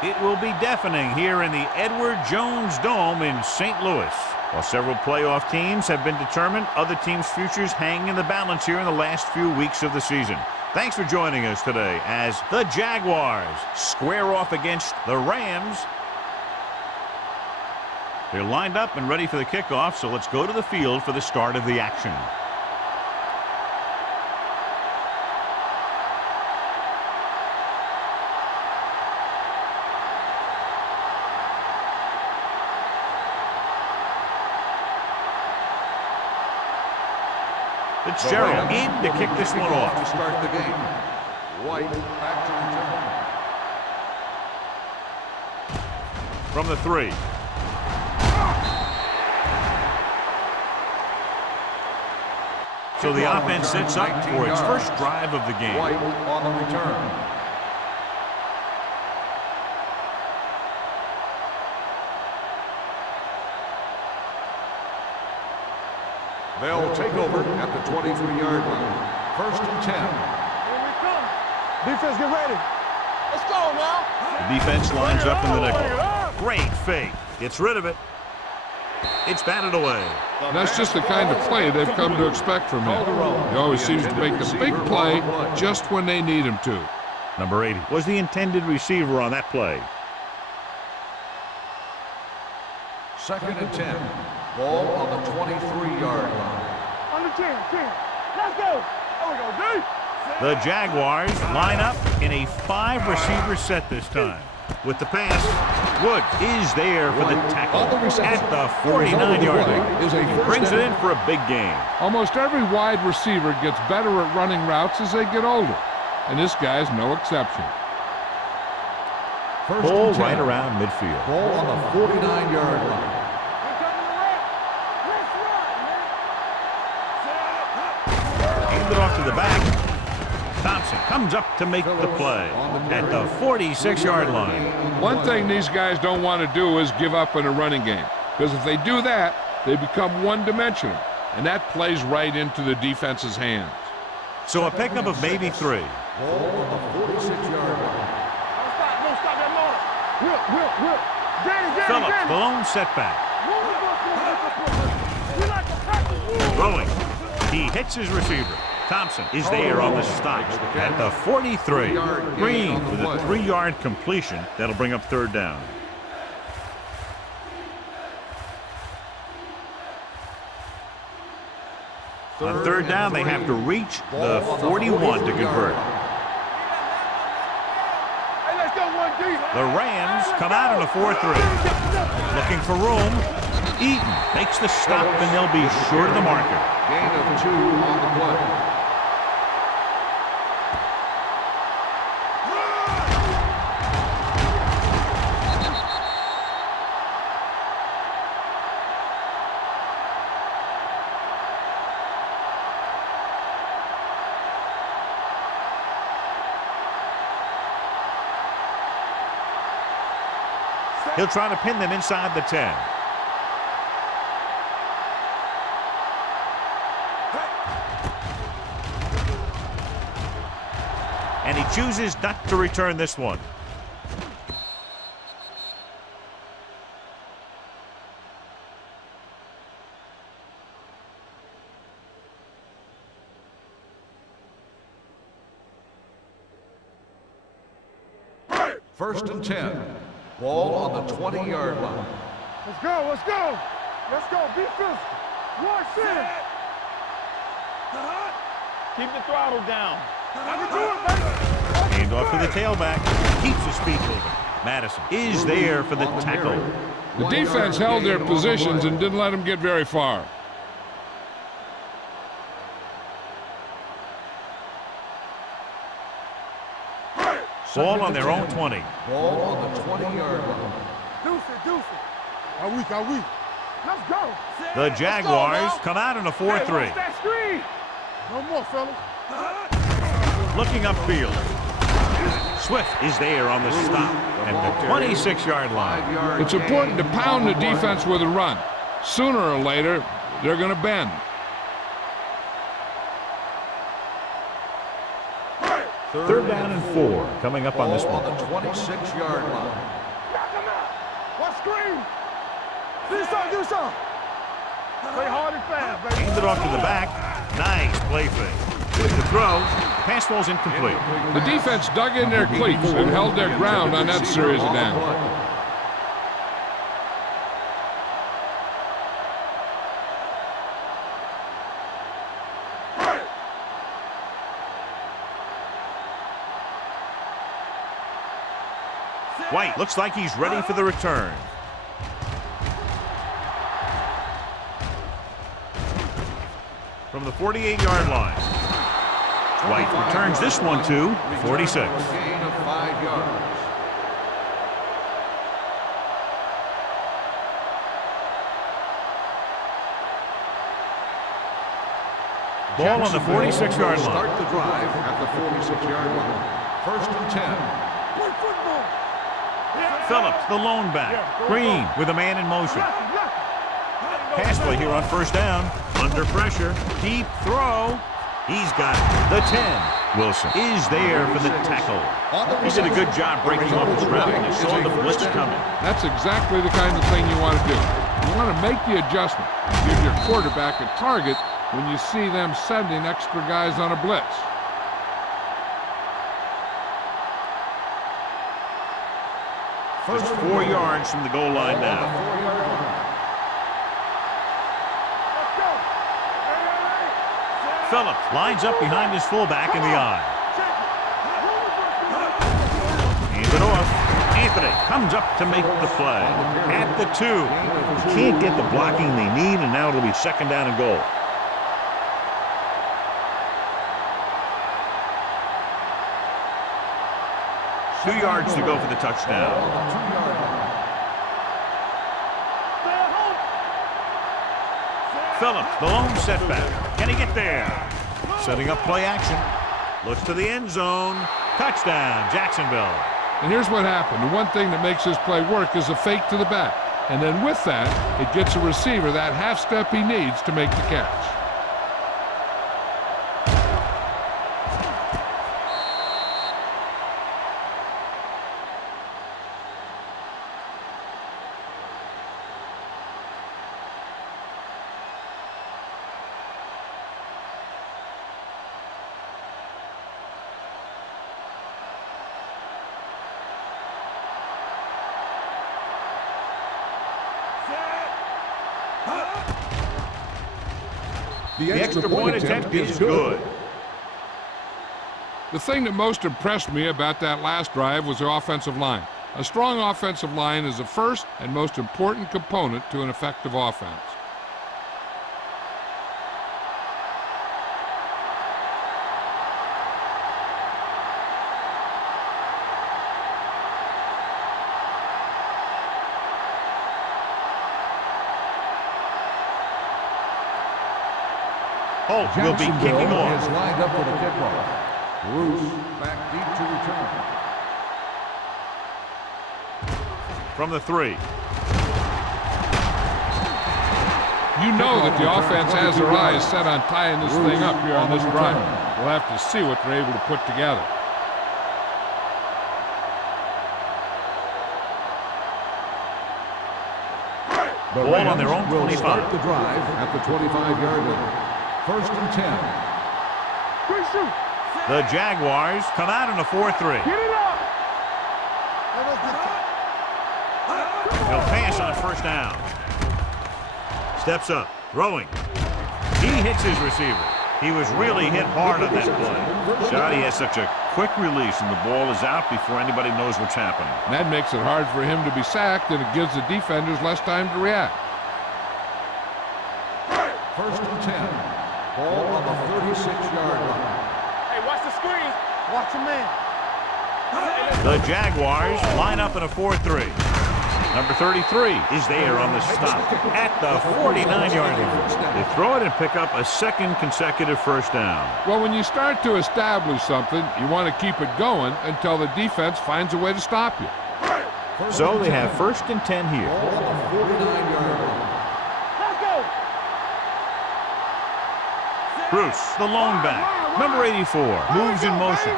It will be deafening here in the Edward Jones Dome in St. Louis. While several playoff teams have been determined, other teams' futures hang in the balance here in the last few weeks of the season. Thanks for joining us today as the Jaguars square off against the Rams. They're lined up and ready for the kickoff, so let's go to the field for the start of the action. Fitzgerald in to kick this one off. To start the game. White back to return. From the 3. So the offense sets up for its first drive of the game. White on the return. They'll take over at the 23-yard line. 1st and 10. Here we come. Defense, get ready. Let's go now. The defense lines up in the nickel. Great fake. Gets rid of it. It's batted away. That's just the kind of play they've come to expect from him. He always seems to make the big play just when they need him to. Number 80 was the intended receiver on that play. 2nd and 10. Ball on the 23-yard line. On the 10. Let's go. There we go, D. The Jaguars line up in a 5-receiver set this time. With the pass, Wood is there for the tackle at the 49-yard line. He brings it in for a big gain. Almost every wide receiver gets better at running routes as they get older, and this guy's no exception. Ball right around midfield. Ball on the 49-yard line. Hand it off to the back. Thompson comes up to make the play at the 46-yard line. One thing these guys don't want to do is give up in a running game, because if they do that, they become one-dimensional, and that plays right into the defense's hands. So a pickup of maybe 3. Ball on the 46-yard line. Don't stop that motor. Whip. Danny. Phillips, the lone setback. Throwing. He hits his receiver. Thompson is there on the stop at the 43. Green with a 3-yard completion. That'll bring up 3rd down. On 3rd down, they have to reach the 41 to convert. Hey, let's go 1D. The Rams come out in a 4-3. Looking for room. Eaton makes the stop, and they'll be short of the marker. Gain of 2 on the play. He'll try to pin them inside the 10. And he chooses not to return this one. First and 10. Ball on the 20-yard line. Let's go. Be physical. Watch it. Keep the throttle down. I can do it, baby. Hand off to the tailback. Keeps his feet moving. Madison is there for the tackle. The defense held their positions and didn't let them get very far. Ball on their own 20. Ball on the 20-yard line. Deuce it. Are weak. Let's go. The Jaguars come out in a 4-3. Hey, watch that screen. No more, fellas. Looking upfield. Swift is there on the stop at the 26-yard line. It's important to pound the defense with a run. Sooner or later, they're going to bend. Third down and 4 coming up on this one. On the 26-yard line. What screen? Do something. Play hard and fast, baby. Hand it off to the back. Nice play fake. With the throw, pass ball's incomplete. The defense dug in their cleats and held their ground on that series of downs. White looks like he's ready for the return. From the 48-yard line. White returns this one to 46. Gain of 5 yards. Ball on the 46-yard line. Start the drive at the 46-yard line. First and 10. Play football. Phillips, the lone back. Green with a man in motion. Pass play here on first down. Under pressure. Deep throw. He's got it. The 10. Wilson is there for the tackle. He did a good job breaking off his route and he saw the blitz coming. That's exactly the kind of thing you want to do. You want to make the adjustment. Give your quarterback a target when you see them sending extra guys on a blitz. Just 4 yards from the goal line now. Phillips lines up behind his fullback in the eye. Hands it off. Anthony comes up to make the play. At the 2. Can't get the blocking they need, and now it'll be second down and goal. Two yards to go for the touchdown. Phillips, the lone setback. Can he get there? Setting up play action. Looks to the end zone. Touchdown, Jacksonville. And here's what happened. The one thing that makes this play work is a fake to the back. And then with that, it gets a receiver that half step he needs to make the catch. The extra point attempt is good. The thing that most impressed me about that last drive was the offensive line. A strong offensive line is the first and most important component to an effective offense. Holt will be kicking off. Is lined up for the kickoff. Bruce back deep to return. From the 3. You know that the offense has their eyes set on tying this thing up here on this drive. We'll have to see what they're able to put together. Ball on their own 25. Start the drive at the 25-yard line. First and 10. The Jaguars come out in a 4-3. They'll pass on first down. Steps up, throwing. He hits his receiver. He was really hit hard on that play. Shoddy has such a quick release, and the ball is out before anybody knows what's happening. And that makes it hard for him to be sacked, and it gives the defenders less time to react. First and 10. Ball on the 36-yard line. Hey, watch the screen. Watch the man. The Jaguars line up in a 4-3. Number 33 is there on the stop at the 49-yard line. They throw it and pick up a second consecutive first down. Well, when you start to establish something, you want to keep it going until the defense finds a way to stop you. So they have first and 10 here. Ball on the 49-yard line. Let's go. Bruce, the lone back, number 84, moves in motion.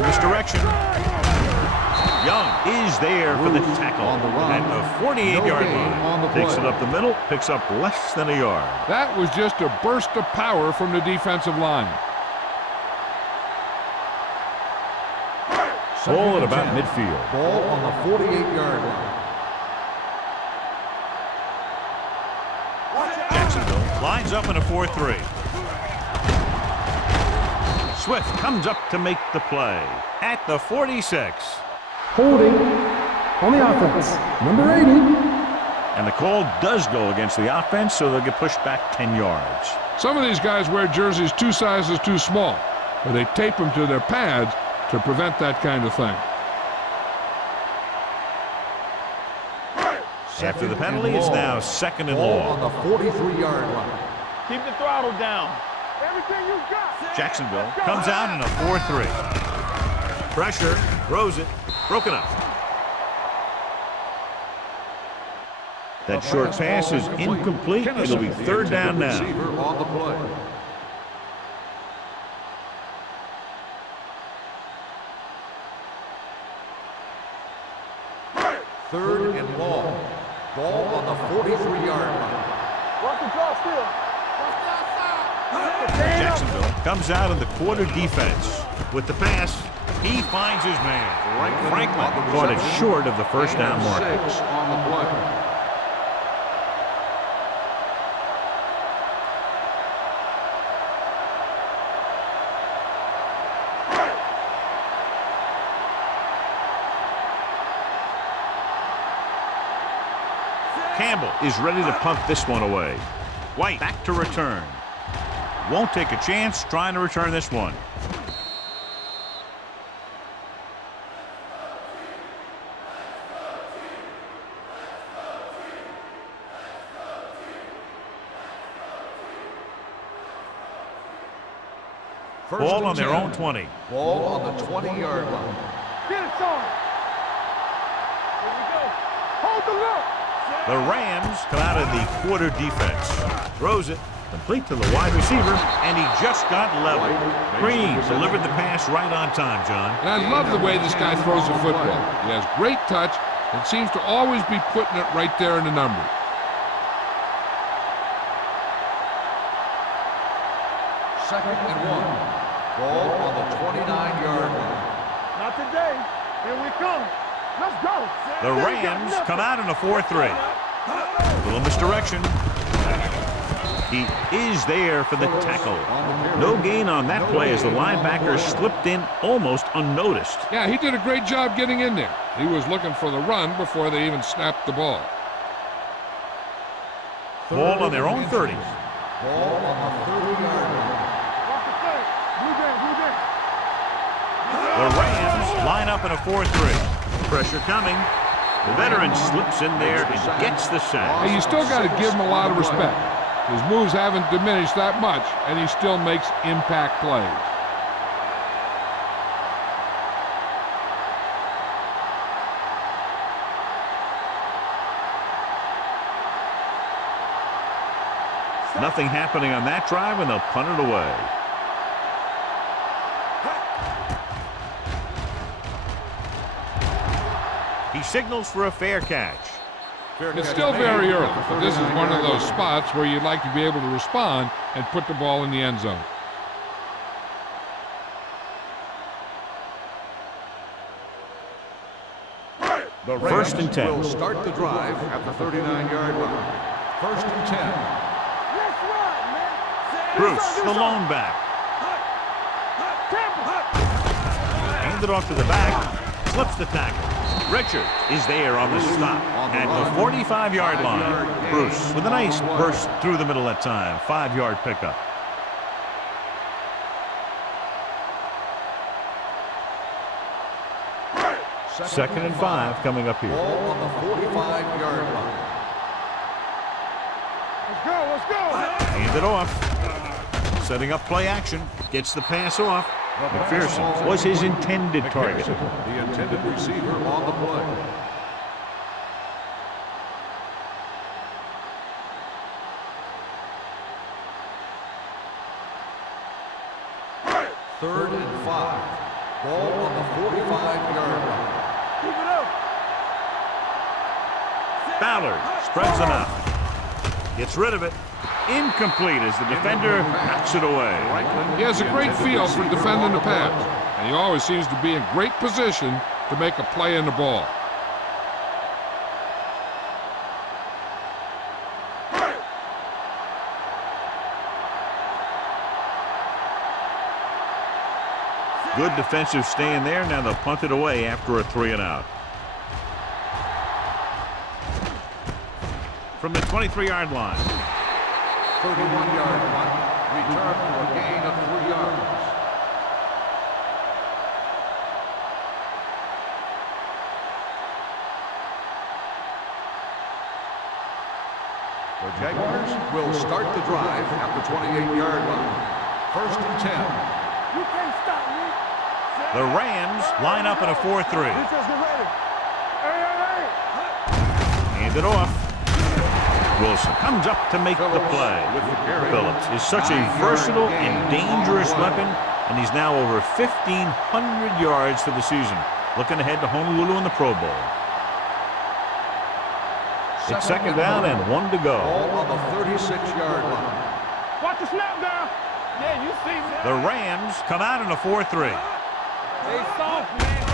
Little misdirection. Young is there for the tackle on the run. at the 48-yard line. Takes it up the middle, picks up less than a yard. That was just a burst of power from the defensive line. Ball at about midfield. Ball on the 48-yard line. Jacksonville lines up in a 4-3. Swift comes up to make the play at the 46. Holding on the offense, number 80. And the call does go against the offense, so they'll get pushed back 10 yards. Some of these guys wear jerseys 2 sizes too small, but they tape them to their pads to prevent that kind of thing. After the penalty, it's now second and Ball long. on the 43-yard line. Keep the throttle down. Everything you got. Jacksonville comes out in a 4-3. Pressure, throws it, broken up. That short pass is incomplete. It'll be third down now. Receiver on the play. Third and long. Ball on the 43-yard line. Watch the draw still. Jacksonville comes out in the quarter defense. With the pass, he finds his man. Franklin caught it short of the first down mark. 6 on the play. Campbell is ready to punt this one away. White back to return. Won't take a chance trying to return this one. Ball on their own 20. Ball on the 20-yard line. Get it, son. Here we go. Hold the look. The Rams come out of the quarter defense. Throws it, complete to the wide receiver, and he just got leveled. Green delivered the pass right on time, John. And I love the way this guy throws the football. He has great touch and seems to always be putting it right there in the numbers. Second and 1. Ball on the 29-yard line. Not today. Here we come. Let's go. The Rams come out in a 4-3. Little misdirection. He is there for the tackle. No gain on that play as the linebacker slipped in almost unnoticed. Yeah, he did a great job getting in there. He was looking for the run before they even snapped the ball. Ball on their own 30. Ball on the 30-yard line. Watch the play. Blue game. The Rams line up in a 4-3. Pressure coming. The veteran slips in there and gets the sack. Hey, you still got to give him a lot of respect. His moves haven't diminished that much, and he still makes impact plays. Nothing happening on that drive, and they'll punt it away. He signals for a fair catch. It's still very early, but this is one of those spots where you'd like to be able to respond and put the ball in the end zone. The First and 10. will start the drive at the 39-yard line. First and 10. Let's run, man. Bruce, the lone back. Hand it off to the back. Slips the tackle. Richard is there on the stop at the 45-yard line. Bruce with a nice burst through the middle that time. 5-yard pickup. Second and 5 coming up here. Ball on the 45-yard line. Let's go. Hand it off. Setting up play action. Gets the pass off. McPherson was his intended target. The intended receiver on the play. Third and 5. Ball on the 45-yard line. Keep it up. Ballard spreads them out. Gets rid of it. Incomplete as the defender knocks it away. He has a great feel for defending the pass, and he always seems to be in great position to make a play in the ball. Good defensive stand there. Now they'll punt it away after a 3-and-out. From the 23-yard line. 31-yard line. Return for a gain of 3 yards. The Jaguars will start the drive at the 28-yard line. 1st and 10. You can't stop me. The Rams line up in a 4-3. Defense, get ready. Hey. Hand it off. Wilson comes up to make the play. With the carry. Phillips is such a versatile and dangerous weapon, and he's now over 1,500 yards for the season. Looking ahead to Honolulu in the Pro Bowl. It's 2nd down and 1 to go. Ball on the 36-yard line. Watch the snap down. Yeah, you see me. The Rams come out in a 4-3. They soft, man.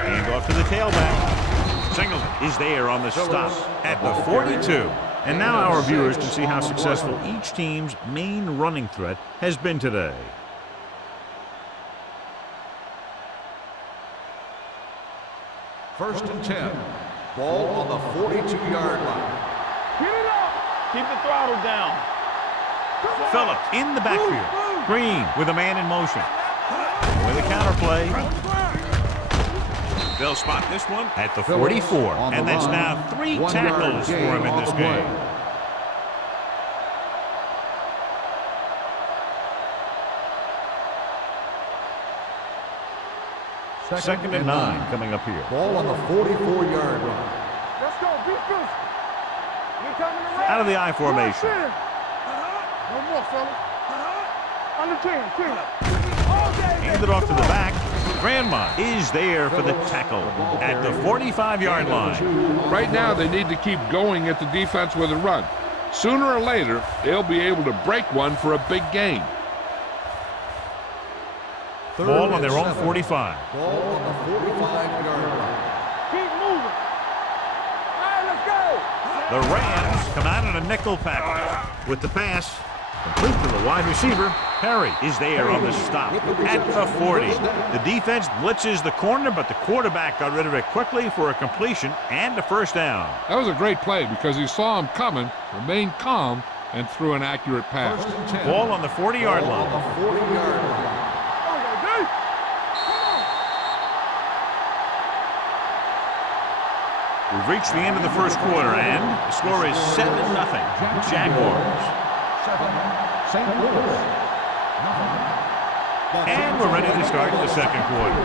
Hand off to the tailback. Singleton is there on the stop at the 42. And now our viewers can see how successful each team's main running threat has been today. First and 10. Ball on the 42-yard line. Get it up. Keep the throttle down. Phillips in the backfield. Green with a man in motion. With a counterplay. They'll spot this one at the 44. And that's now 3 tackles for him in this game. 2nd and 9 coming up here. Ball on the 44-yard line. Let's go. Be physical. You coming around? Out of the I formation. One more, fella. Under 10. All day. Hand it off to the back. Grandma is there for the tackle at the 45-yard line. Right now, they need to keep going at the defense with a run. Sooner or later, they'll be able to break one for a big gain. Ball on their own 45. Ball on the 45-yard line. Keep moving. All right, let's go. The Rams come out in a nickel package with the pass. Complete to the wide receiver. Perry is there on the stop at the 40. The defense blitzes the corner, but the quarterback got rid of it quickly for a completion and a 1st down. That was a great play because he saw him coming, remained calm, and threw an accurate pass. First and 10. Ball on the 40-yard Ball line. on the 40-yard line. We've reached the end of the 1st quarter, and the score is 7-0. Jaguars. 7, St. Louis. And we're ready to start the 2nd quarter.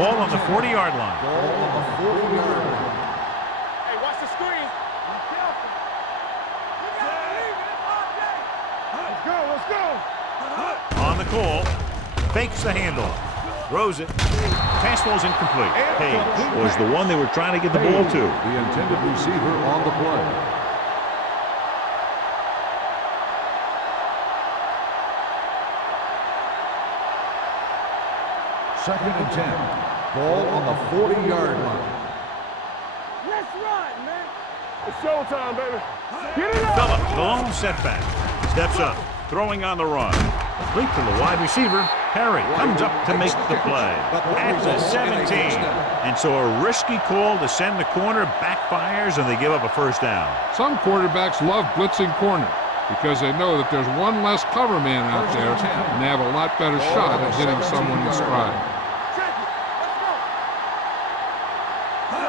Ball on the 40-yard line. Ball on the 40-yard line. Hey, watch the screen. Be careful. Let's go. On the call. Fakes the handoff. Throws it. Pass ball's incomplete. Page was the one they were trying to get the ball to. The intended receiver on the play. Second and 10. Ball on the 40-yard line. Let's run, man. It's showtime, baby. Get it up. Phillips, the lone setback. Steps up. Throwing on the run. Complete to the wide receiver. Perry comes up to make the play at the 17. And so a risky call to send the corner backfires, and they give up a 1st down. Some quarterbacks love blitzing corner because they know that there's one less cover man out there, and they have a lot better shot at hitting someone in stride.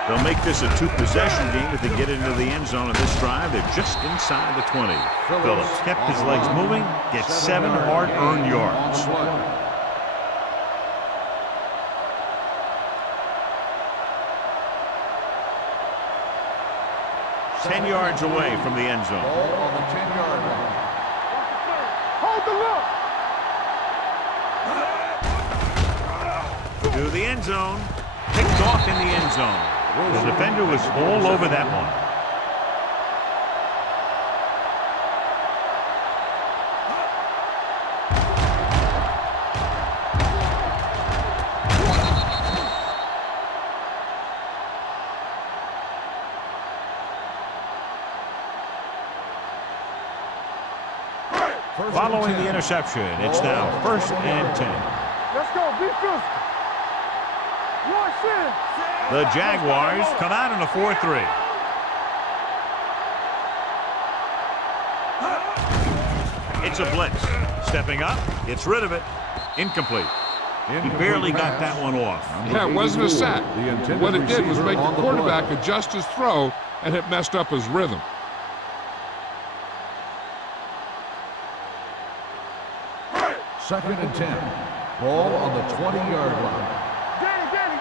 They'll make this a 2-possession game if they get into the end zone of this drive. They're just inside the 20. Phillips kept his legs moving, gets 7 hard-earned yards. 10 yards away from the end zone. Ball on the 10-yard line. Take a look. To the end zone. Picked off in the end zone. The defender was all over that one. Following the interception, it's now 1st and 10. Let's go. Be physical. Watch it. The Jaguars come out in a 4-3. It's a blitz. Stepping up, gets rid of it. Incomplete. He barely got that one off. Yeah, it wasn't a sack. What it did was make the quarterback adjust his throw, and it messed up his rhythm. Second and 10. Ball on the 20-yard line. Danny.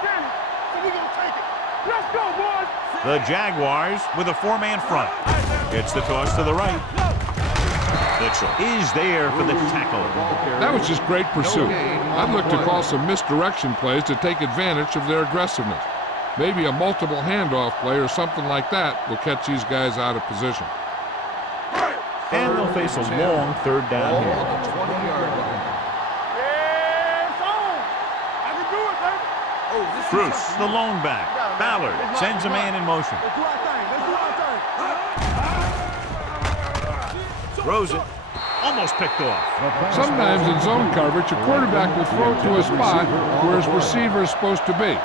We gonna take it. Let's go, boys. The Jaguars with a 4-man front. Gets the toss to the right. Mitchell is there for the tackle. That was just great pursuit. I'd look to call some misdirection plays to take advantage of their aggressiveness. Maybe a multiple handoff play or something like that will catch these guys out of position. And they'll face a long 3rd down here. Yeah, it's on. I can do it, baby. Bruce, the lone back. Ballard sends a man in motion. Let's do our thing. Throws it. Almost picked off. Sometimes in zone coverage, a quarterback will throw to a spot where his receiver is supposed to be.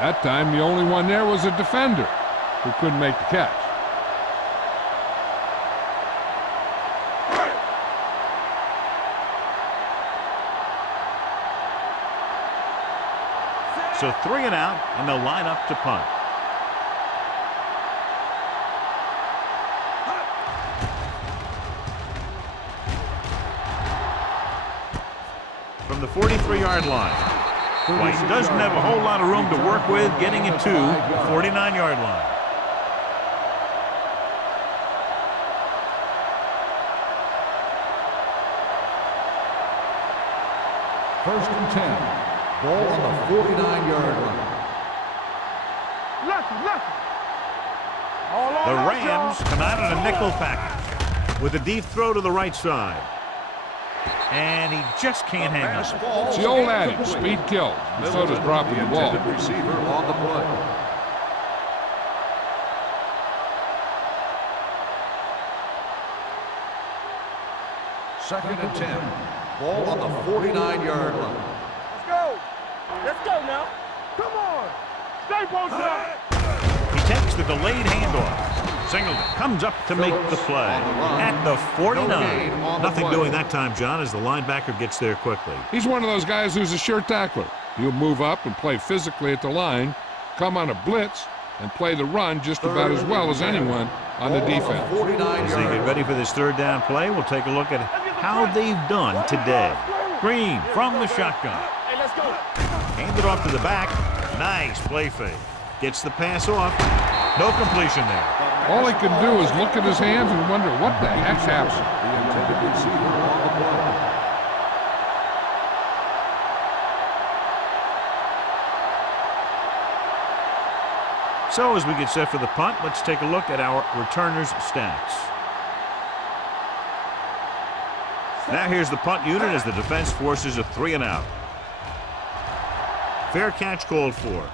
That time, the only one there was a defender who couldn't make the catch. So 3 and out, and they'll line up to punt. From the 43-yard line. White doesn't have a whole lot of room to work with, getting it to the 49-yard line. First and 10. Ball on the 49-yard line. Lucky. The Rams come out in a nickel package with a deep throw to the right side. And he just can't hang on. It's the old adage, speed kills, and so does dropping the ball. Receiver on the play. Second and 10. Ball on the 49-yard line. Let's go now. Come on. Stay posted up. He takes the delayed handoff. Singleton comes up to make the play at the 49. Nothing doing that time, John, as the linebacker gets there quickly. He's one of those guys who's a sure tackler. He'll move up and play physically at the line, come on a blitz, and play the run just about as well as anyone on the defense. As they get ready for this 3rd down play, we'll take a look at how they've done today. Green from the shotgun. Hey, let's go. Hand it off to the back. Nice play fake. Gets the pass off. No completion there. All he can do is look at his hands and wonder what the heck's happening. The intended receiver on the play. So as we get set for the punt, let's take a look at our returners' stats. Now here's the punt unit as the defense forces a 3 and out. Fair catch called for.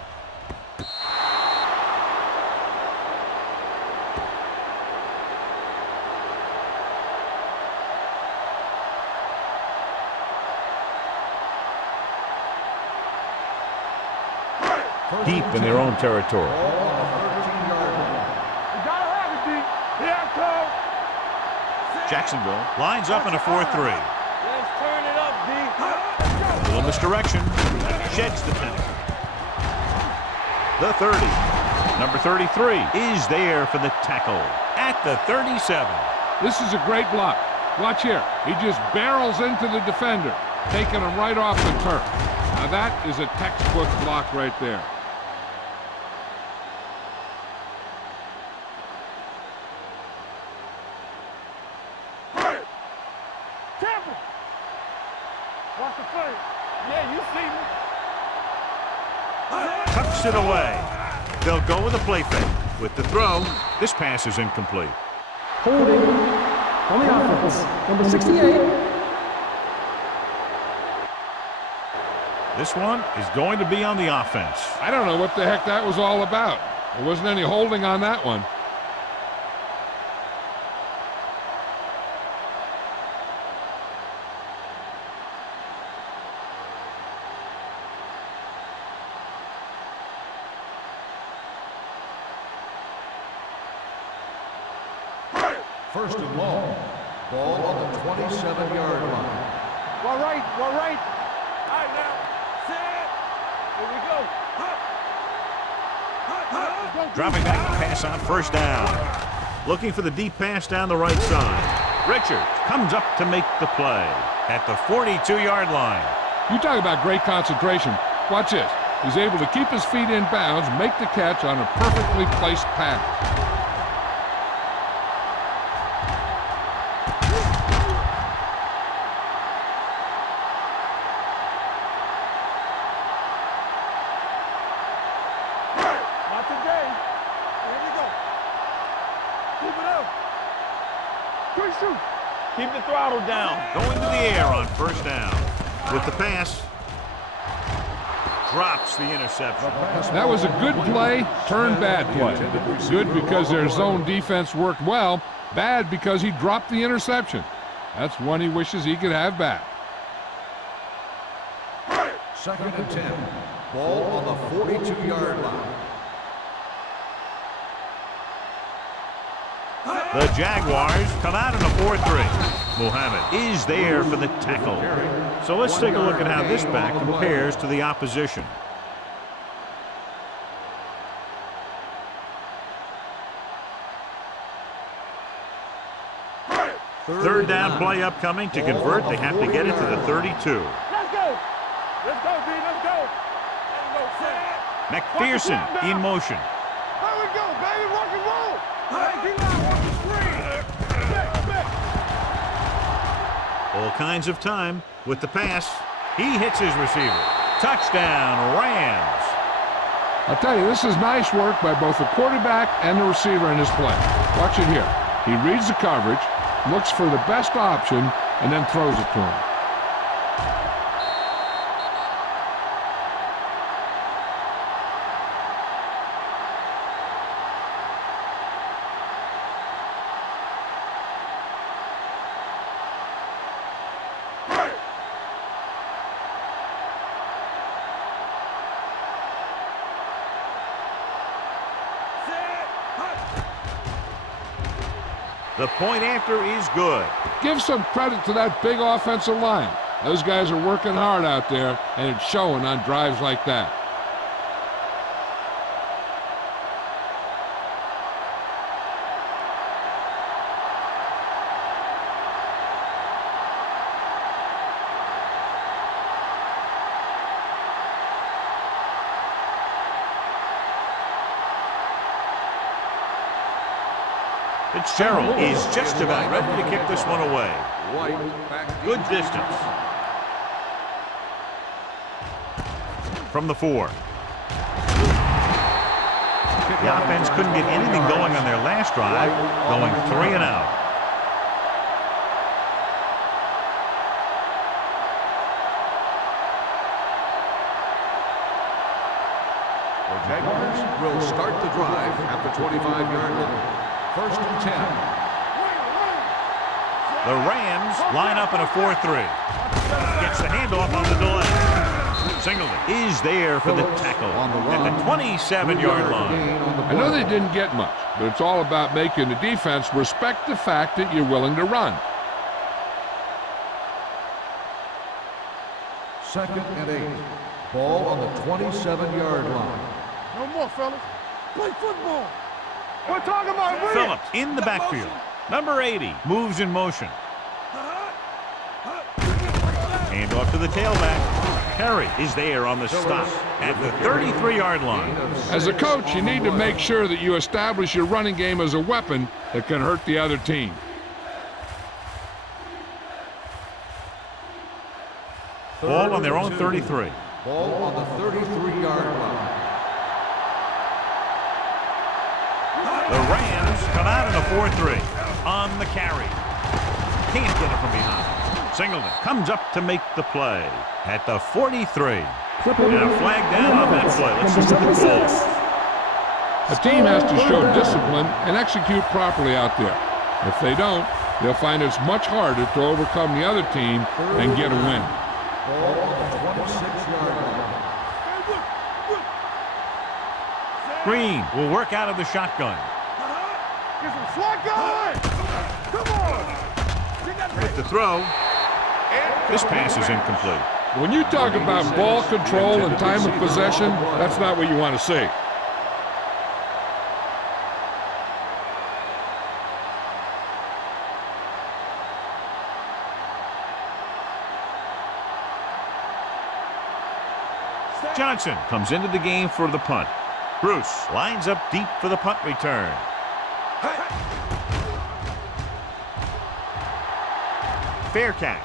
Deep in their own territory. We gotta have it, D. Here it comes. Jacksonville lines up in a 4-3. Let's turn it up, D. A little misdirection. Sheds the 10. The 30. Number 33 is there for the tackle at the 37. This is a great block. Watch here. He just barrels into the defender, taking him right off the turf. Now that is a textbook block right there. Watch the fake. Yeah, you see me. Tucks it away. They'll go with a play fake. With the throw, this pass is incomplete. Holding on the offense. Number 68. This one is going to be on the offense. I don't know what the heck that was all about. There wasn't any holding on that one. First and long. Ball on the 27-yard line. One right, one right. All right, now. Set. Here we go. Dropping back to pass on first down. Looking for the deep pass down the right side. Richards comes up to make the play at the 42-yard line. You talk about great concentration. Watch this. He's able to keep his feet in bounds, make the catch on a perfectly placed pass. Not today. Here we go. Keep it up. Quick shoot. Keep the throttle down. Going to the air on first down. With the pass. Drops the interception. That was a good play, turned bad play. Good because their zone defense worked well. Bad because he dropped the interception. That's one he wishes he could have back. Second and 10. Ball on the 42-yard line. The Jaguars come out in a 4-3. Muhammad is there for the tackle. So let's take a look at how this back compares to the opposition. Third down play upcoming. To convert, they have to get it to the 32. Let's go. Let's go, B. Let's go. Let's go. Set. McPherson in motion. There we go, baby. Rock and roll. Hey, D-line, watch the screen. Back. All kinds of time with the pass. He hits his receiver. Touchdown, Rams. I'll tell you, this is nice work by both the quarterback and the receiver in his play. Watch it here. He reads the coverage, looks for the best option, and then throws it to him. The point after is good. Give some credit to that big offensive line. Those guys are working hard out there, and it's showing on drives like that. Fitzgerald is just about ready to kick this one away. White back. Good distance. From the 4. The offense couldn't get anything going on their last drive, going 3 and out. The Jaguars will start the drive at the 25-yard line. First and 10. The Rams line up in a 4-3. Gets the handoff on the delay. Singleton is there for the tackle at the 27-yard line. I know they didn't get much, but it's all about making the defense respect the fact that you're willing to run. Second and 8. Ball on the 27-yard line. No more, fellas. Play football. We're talking about real. Phillips in the backfield. Number 80 moves in motion. Hand off to the tailback. Perry is there on the stop at the 33-yard line. As a coach, you need to make sure that you establish your running game as a weapon that can hurt the other team. Ball on their own 33. Ball on the 33-yard line. The Rams come out in a 4-3 on the carry. Can't get it from behind. Singleton comes up to make the play at the 43. And a flag down on that play. Let's just look at the ball. A team has to show discipline and execute properly out there. If they don't, they'll find it's much harder to overcome the other team and get a win. Ball on the 26-yard line. Green will work out of the shotgun. Get some slack going! Come on! With the throw. This pass is incomplete. When you talk about ball control and time of possession, that's not what you want to see. Johnson comes into the game for the punt. Bruce lines up deep for the punt return. Fair catch.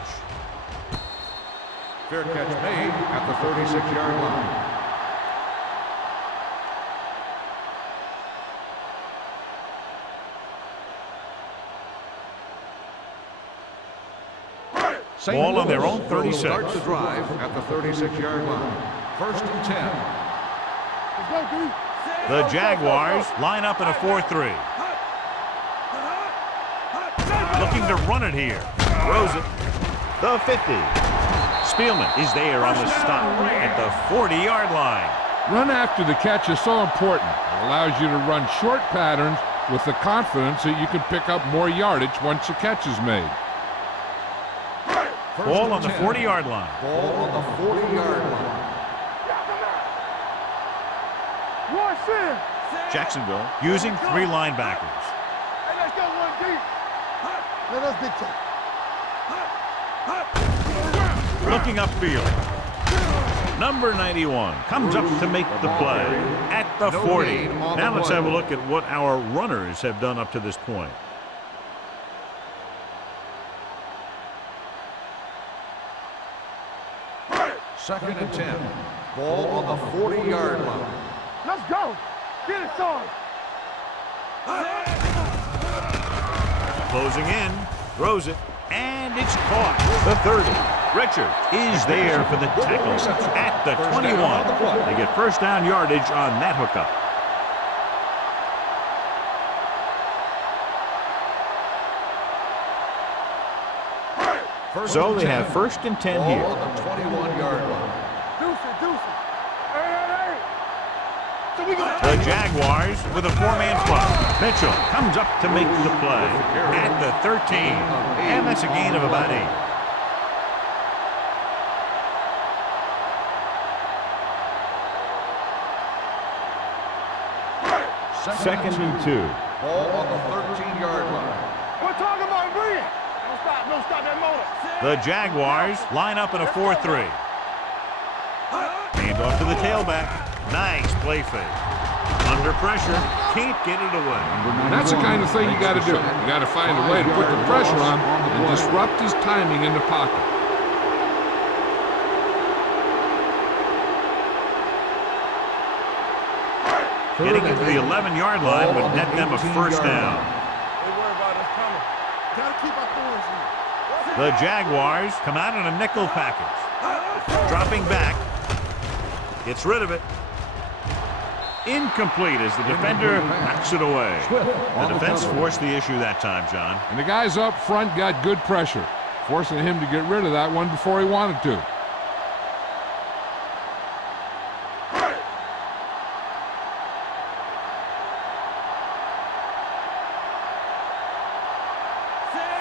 Fair catch made at the 36-yard line. Ball on their own 36. Start the drive at the 36-yard line. 1st and 10. The Jaguars line up in a 4-3. Looking to run it here. Throws it. The 50. Spielman is there on the stop at the 40-yard line. Run after the catch is so important. It allows you to run short patterns with the confidence that you can pick up more yardage once the catch is made. Ball on the 40-yard line. Ball on the 40-yard line. Jacksonville using 3 linebackers. Hey, let's go one deep. Let us big time. Looking upfield. Number 91 comes up to make the play at the 40. Now let's have a look at what our runners have done up to this point. Second and 10. Ball on the 40-yard line. Let's go. Get it started. Closing in, throws it, and it's caught. The 30. Richard is there for the tackle at the 21. They get first down yardage on that hookup. So they have 1st and 10 here. Ball on the 21-yard line. The Jaguars with a 4-man front. Mitchell comes up to make the play at the 13. And that's a gain of about 8. Second and 2. Ball on the 13-yard line. We're talking about bringing. Don't stop that motor. The Jaguars line up in a 4-3. Hand off to the tailback. Nice play fake. Under pressure, can't get it away. That's the kind of thing you got to do. You got to find a way to put the pressure on and disrupt his timing in the pocket. Getting into the 11-yard line would net them a first down. They worry about us coming. Gotta keep our corners in. The Jaguars come out in a nickel package. Dropping back. Gets rid of it. Incomplete as the defender knocks it away. The defense forced the issue that time, John. And the guys up front got good pressure, forcing him to get rid of that one before he wanted to.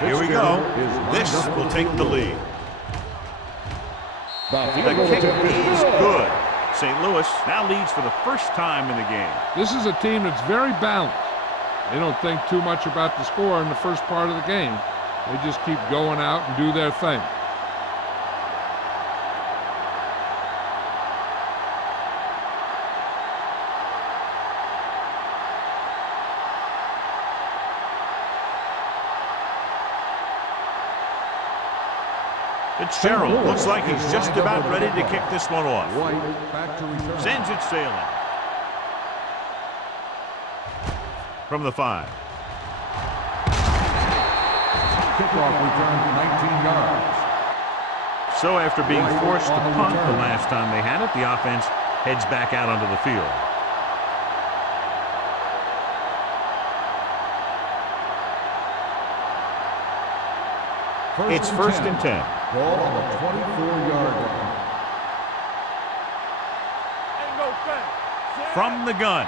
Here we go. This will take the lead. The kick is good. St. Louis now leads for the first time in the game. This is a team that's very balanced. They don't think too much about the score in the first part of the game. They just keep going out and do their thing. Fitzgerald looks like he's just about ready to kick this one off. White back to return. Sends it sailing. From the 5. Kickoff return 19 yards. So after being forced to punt the last time they had it, the offense heads back out onto the field. It's first and 10. Ball on the 24-yard line. From the gun.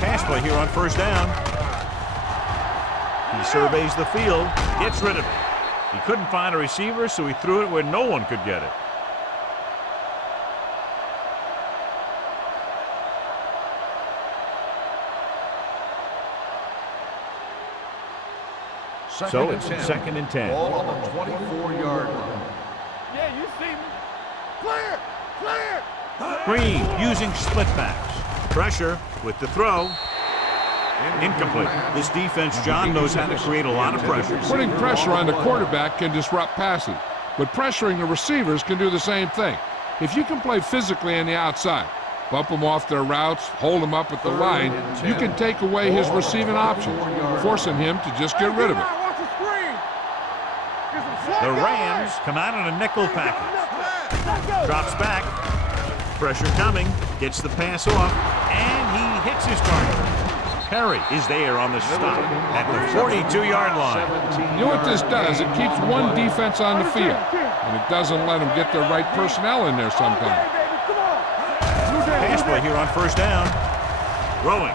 Pass play here on first down. He surveys the field, gets rid of it. He couldn't find a receiver, so he threw it where no one could get it. So it's second and 10. Ball on the 24-yard line. Yeah, you see me. Clear! Clear! Green using split backs. Pressure with the throw. Incomplete. This defense, John, knows how to create a lot of pressure. Putting pressure on the quarterback can disrupt passes, but pressuring the receivers can do the same thing. If you can play physically on the outside, bump them off their routes, hold them up at the line, you can take away his receiving options, forcing him to just get rid of it. The Rams come out on a nickel package. Drops back. Pressure coming. Gets the pass off. And he hits his target. Perry is there on the stop at the 42-yard line. You know what this does? It keeps one defense on the field, and it doesn't let them get the right personnel in there sometimes. Pass play here on first down. Throwing.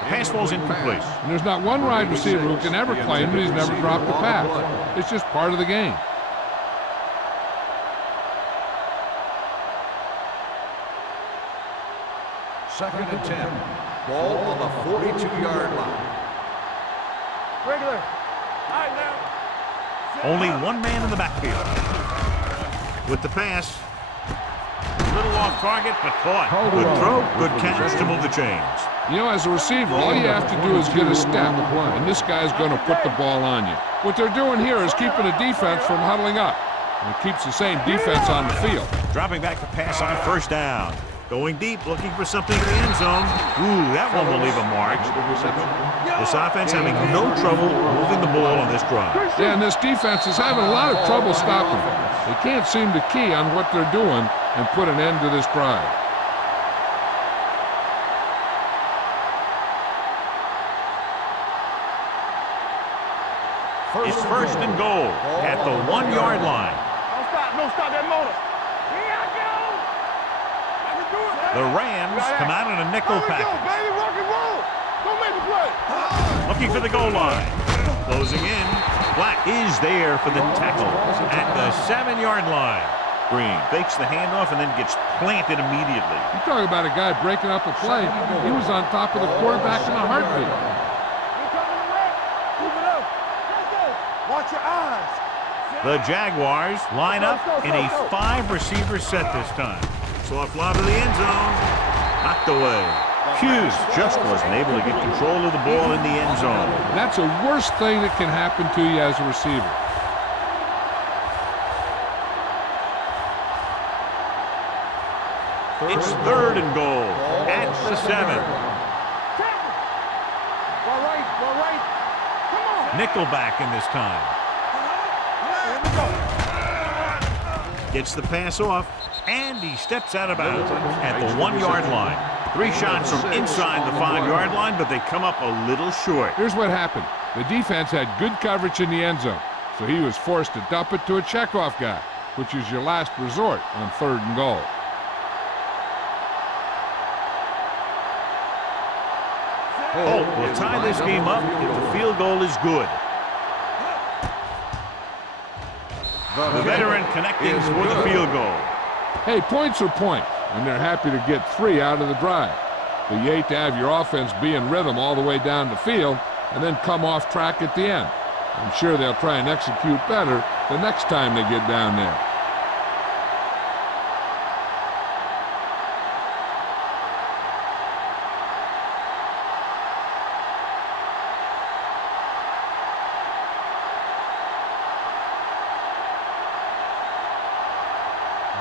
The pass ball's incomplete. And there's not one wide receiver who can ever claim that he's never dropped a pass. It's just part of the game. Second and 10. Ball on the 42-yard line. Regular. All right, now. Only one man in the backfield. With the pass. Little off target, but caught. Good throw, good catch to move the chains. You know, as a receiver, all you have to do is get a step, and this guy's going to put the ball on you. What they're doing here is keeping the defense from huddling up, and it keeps the same defense on the field. Dropping back to pass on first down. Going deep, looking for something in the end zone. Ooh, that one will leave a mark. This offense having no trouble moving the ball on this drive. Yeah, and this defense is having a lot of trouble stopping them. They can't seem to key on what they're doing and put an end to this drive. It's first and goal at the 1-yard line. Don't stop that motor. Here I go. I can do it, baby. The Rams come out in a nickel Here we go, package. baby. Rock and roll. Don't make the play. Looking for the goal line. Closing in. Black is there for the tackle at the 7-yard line. Green fakes the handoff and then gets planted immediately. You talk about a guy breaking up a play. He was on top of the quarterback in a heartbeat. Watch your eyes. The Jaguars line up in a 5-receiver set this time. Soft lob to the end zone. Knocked away. Hughes just wasn't able to get control of the ball in the end zone. That's the worst thing that can happen to you as a receiver. It's third and goal at the 7. All right. Come on. Nickelback in this time. Gets the pass off, and he steps out of bounds at the 1-yard line. 3 shots from inside the 5-yard line, but they come up a little short. Here's what happened. The defense had good coverage in the end zone, so he was forced to dump it to a checkoff guy, which is your last resort on third and goal. Holt will tie this game up if the field goal is good. The veteran connecting for the field goal. Hey, points are points, and they're happy to get 3 out of the drive. But you hate to have your offense be in rhythm all the way down the field and then come off track at the end. I'm sure they'll try and execute better the next time they get down there.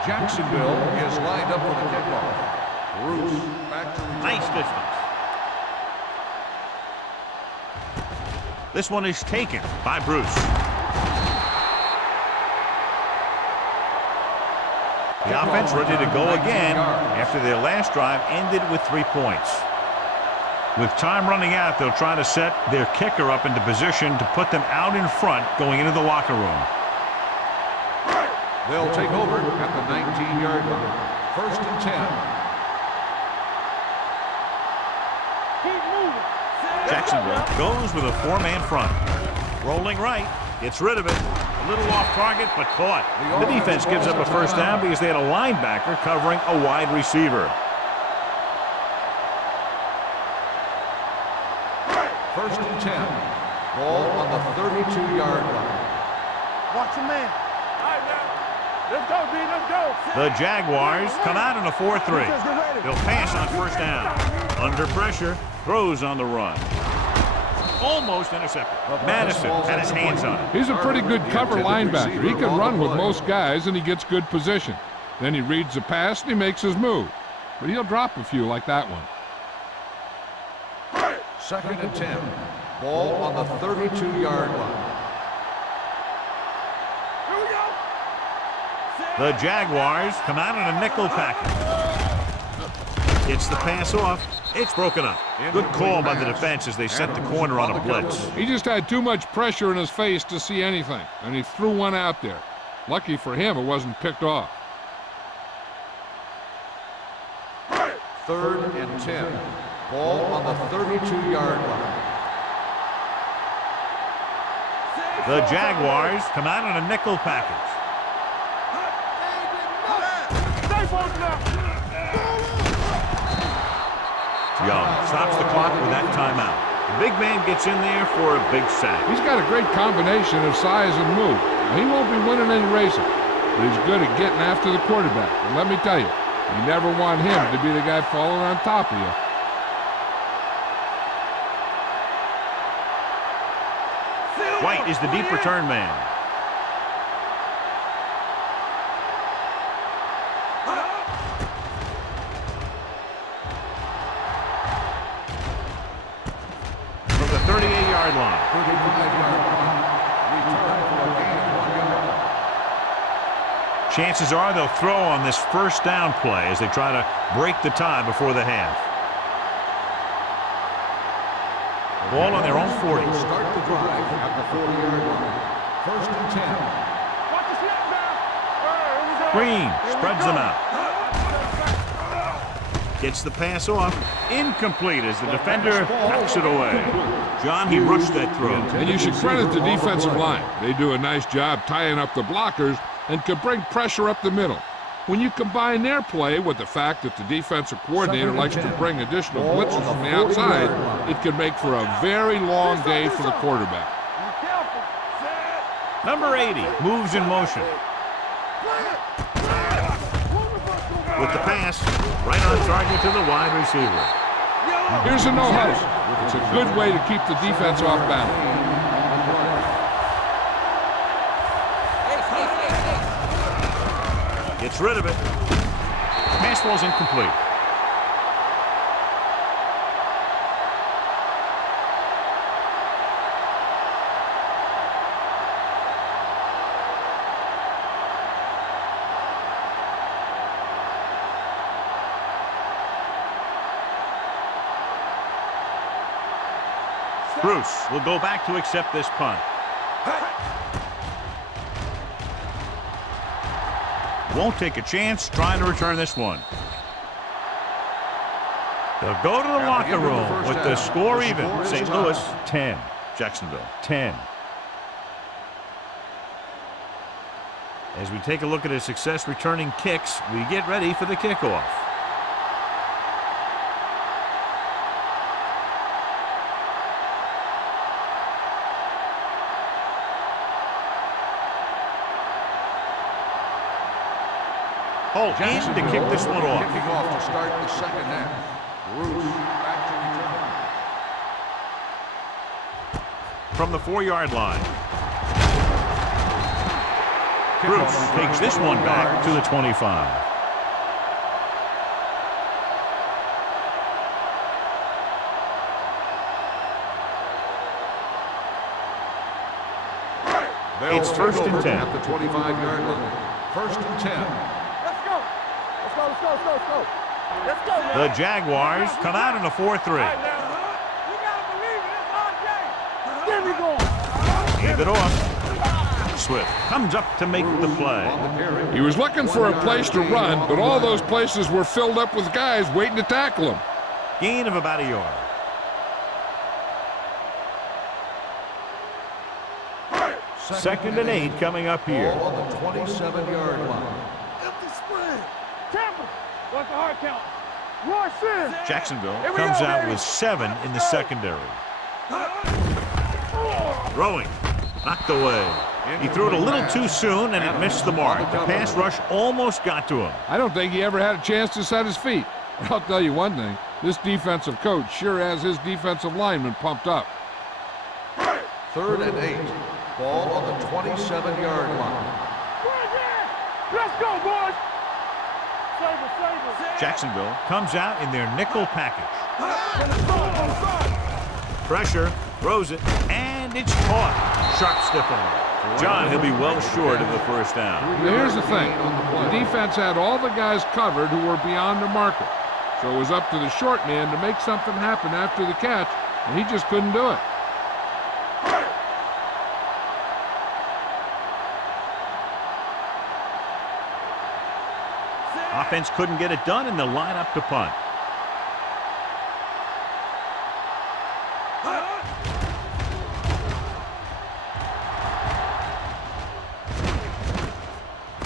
Jacksonville is lined up for the kickoff. Bruce back to return. Nice distance. This one is taken by Bruce. The offense ready to go again after their last drive ended with 3 points. With time running out, they'll try to set their kicker up into position to put them out in front going into the locker room. They'll take over at the 19-yard line. 1st and 10. Keep moving. Jacksonville goes with a 4-man front. Rolling right, gets rid of it. A little off target, but caught. The defense gives up a first down because they had a linebacker covering a wide receiver. 1st and 10. Ball on the 32-yard line. Watch your man. All right, man. Let's go, D. Let's go. The Jaguars come out in a 4-3. They'll pass on first down. Under pressure, throws on the run. Almost intercepted. Madison had his hands on it. He's a pretty good cover linebacker. He can run with most guys, and he gets good position. Then he reads the pass, and he makes his move. But he'll drop a few like that one. 2nd and 10. Ball on the 32-yard line. Here we go. The Jaguars come out in a nickel package. Gets the pass off. It's broken up. Good call by the defense as they set the corner on a blitz. He just had too much pressure in his face to see anything, and he threw one out there. Lucky for him, it wasn't picked off. 3rd and 10. Ball on the 32-yard line. The Jaguars come out in a nickel package. Stay focused now. Young stops the clock with that timeout. The big man gets in there for a big sack. He's got a great combination of size and move. Now, he won't be winning any races, but he's good at getting after the quarterback. And let me tell you, you never want him to be the guy falling on top of you. White is the deep return man. From the 38-yard line. 35-yard line. Return for a gain of 1 yard. Chances are they'll throw on this first down play as they try to break the tie before the half. Ball on their own 40. Start the drive at the 40-yard line. 1st and 10. Watch the snap now. All right, here we go. Green spreads them out. Gets the pass off. Incomplete as the defender knocks it away. John, he rushed that throw. And you should credit the defensive line. They do a nice job tying up the blockers and can bring pressure up the middle. When you combine their play with the fact that the defensive coordinator likes to bring additional blitzes from the outside, it can make for a very long day for the quarterback. Be careful. Set. Number 80 moves in motion. With the pass, right on target to the wide receiver. Here's a no-huddle. It's a good way to keep the defense off balance. Gets rid of it. Pass ball's incomplete. Bruce will go back to accept this punt. Won't take a chance trying to return this one. They'll go to the locker room with the score even. St. Louis 10, Jacksonville 10. As we take a look at his success returning kicks, we get ready for the kickoff. Holt in to kick this one off. Kicking off to start the second half. Bruce back to return. From the 4-yard line. Bruce takes this one back to the 25. It's first and 10. At the 25-yard line. First and 10. Let's go. Let's go, let's go, let's go, let's go. Let's go, man. The Jaguars come out in a 4-3. All right, now. You gotta believe it. It's our game. There we go. Hand it off. Swift comes up to make the play. He was looking for a place to run, but all those places were filled up with guys waiting to tackle him. Gain of about a yard. Second and 8 coming up here. Ball on the 27-yard line. Empty spread. Tampa. What's the hard count? Rush in. Jacksonville Here we comes go, out baby. with 7 in the secondary. Throwing. Knocked away. He threw it a little too soon, and it missed the mark. The pass rush almost got to him. I don't think he ever had a chance to set his feet. But I'll tell you one thing, this defensive coach sure has his defensive linemen pumped up. Third and 8. Ball on the 27-yard line. Let's go, boys. Save it, save it. Jacksonville comes out in their nickel package. Pressure, throws it, and it's caught. Sharp stiff arm. John, he'll be well short of the first down. Now here's the thing, the defense had all the guys covered who were beyond the marker. So it was up to the short man to make something happen after the catch, and he just couldn't do it. Offense couldn't get it done, and they'll line up to punt.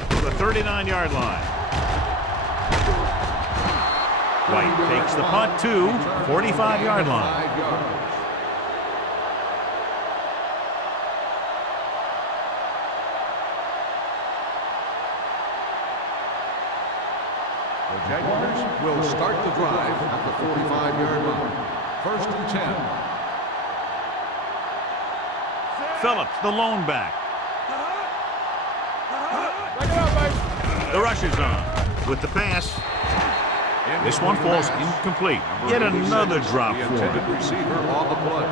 The 39-yard line. White takes the punt to 45-yard line. 5 yards. The Jaguars will start the drive at the 45-yard line. First and 10. Phillips, the lone back. Break it up, baby. The rush is on. With the pass, this one falls incomplete. Yet another drop The for intended him. receiver on the play.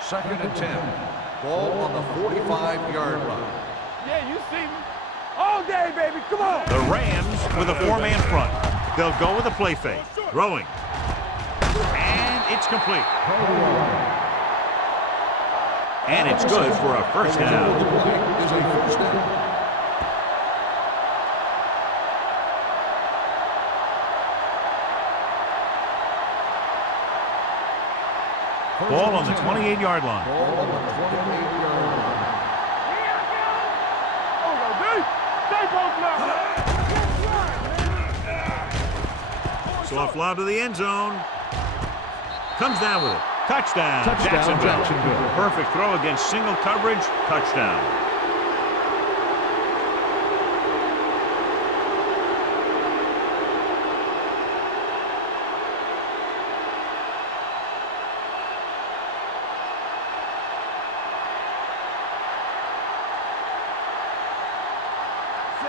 Second and 10. Ball on the 45-yard line. Yeah, you see me. All day, baby. Come on. The Rams with a 4-man front. They'll go with a play fake. Throwing. And it's complete. And it's good for a first The down. play is a first down. Ball on the 28-yard line. Ball on the 28-yard line. Oh, no, dude. Stay both now. Soft lob to the end zone. Comes down with it. Touchdown, Touchdown, Jacksonville. Perfect throw against single coverage. Touchdown.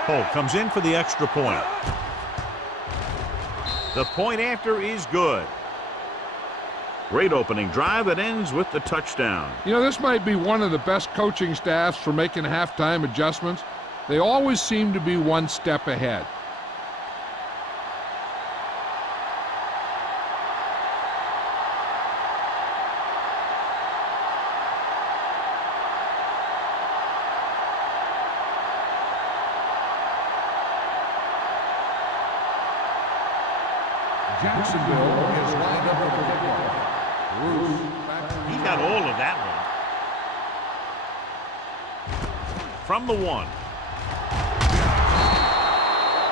Holt comes in for the extra point. The point after is good. Great opening drive that ends with the touchdown. You know, this might be one of the best coaching staffs for making halftime adjustments. They always seem to be one step ahead. Jacksonville is lined up for the kickoff. Bruce back to He got all of that one. From the 1.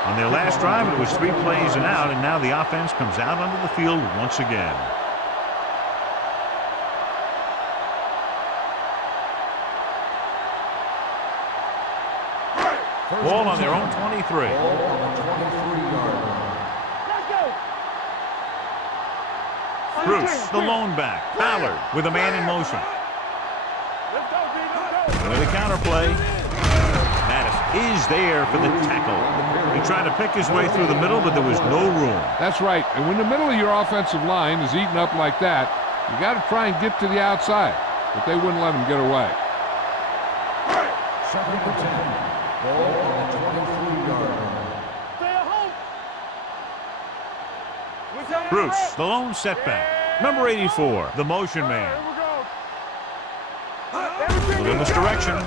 On their last drive, it was 3 plays and out, and now the offense comes out onto the field once again. Ball on their own 23. ball on the 23-yard line. Let's go. Bruce, the lone back. Ballard with a man in motion. Let's go, D. Let's go. With a counterplay. Mattis is there for the tackle. He tried to pick his way through the middle, but there was no room. That's right. And when the middle of your offensive line is eaten up like that, you got to try and get to the outside. But they wouldn't let him get away. Second and 10. Ball on the 23-yard line. Stay at home. Bruce, the lone setback. Number 84, the motion man. Here we go. Look in this direction.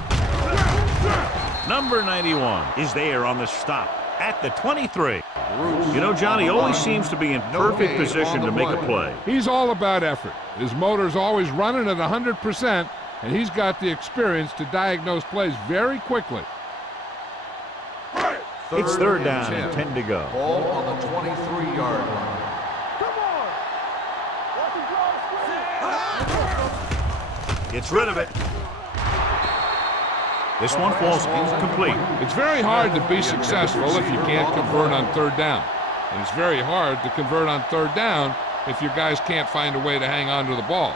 Number 91 is there on the stop at the 23. You know, Johnny always seems to be in perfect position to make a play. He's all about effort. His motor's always running at 100%, and he's got the experience to diagnose plays very quickly. It's third down and 10 to go. Ball on the 23-yard line. Come on. Watch him draw a screen. Gets rid of it. This one falls incomplete. It's very hard to be successful if you can't convert on third down. And it's very hard to convert on third down if your guys can't find a way to hang on to the ball.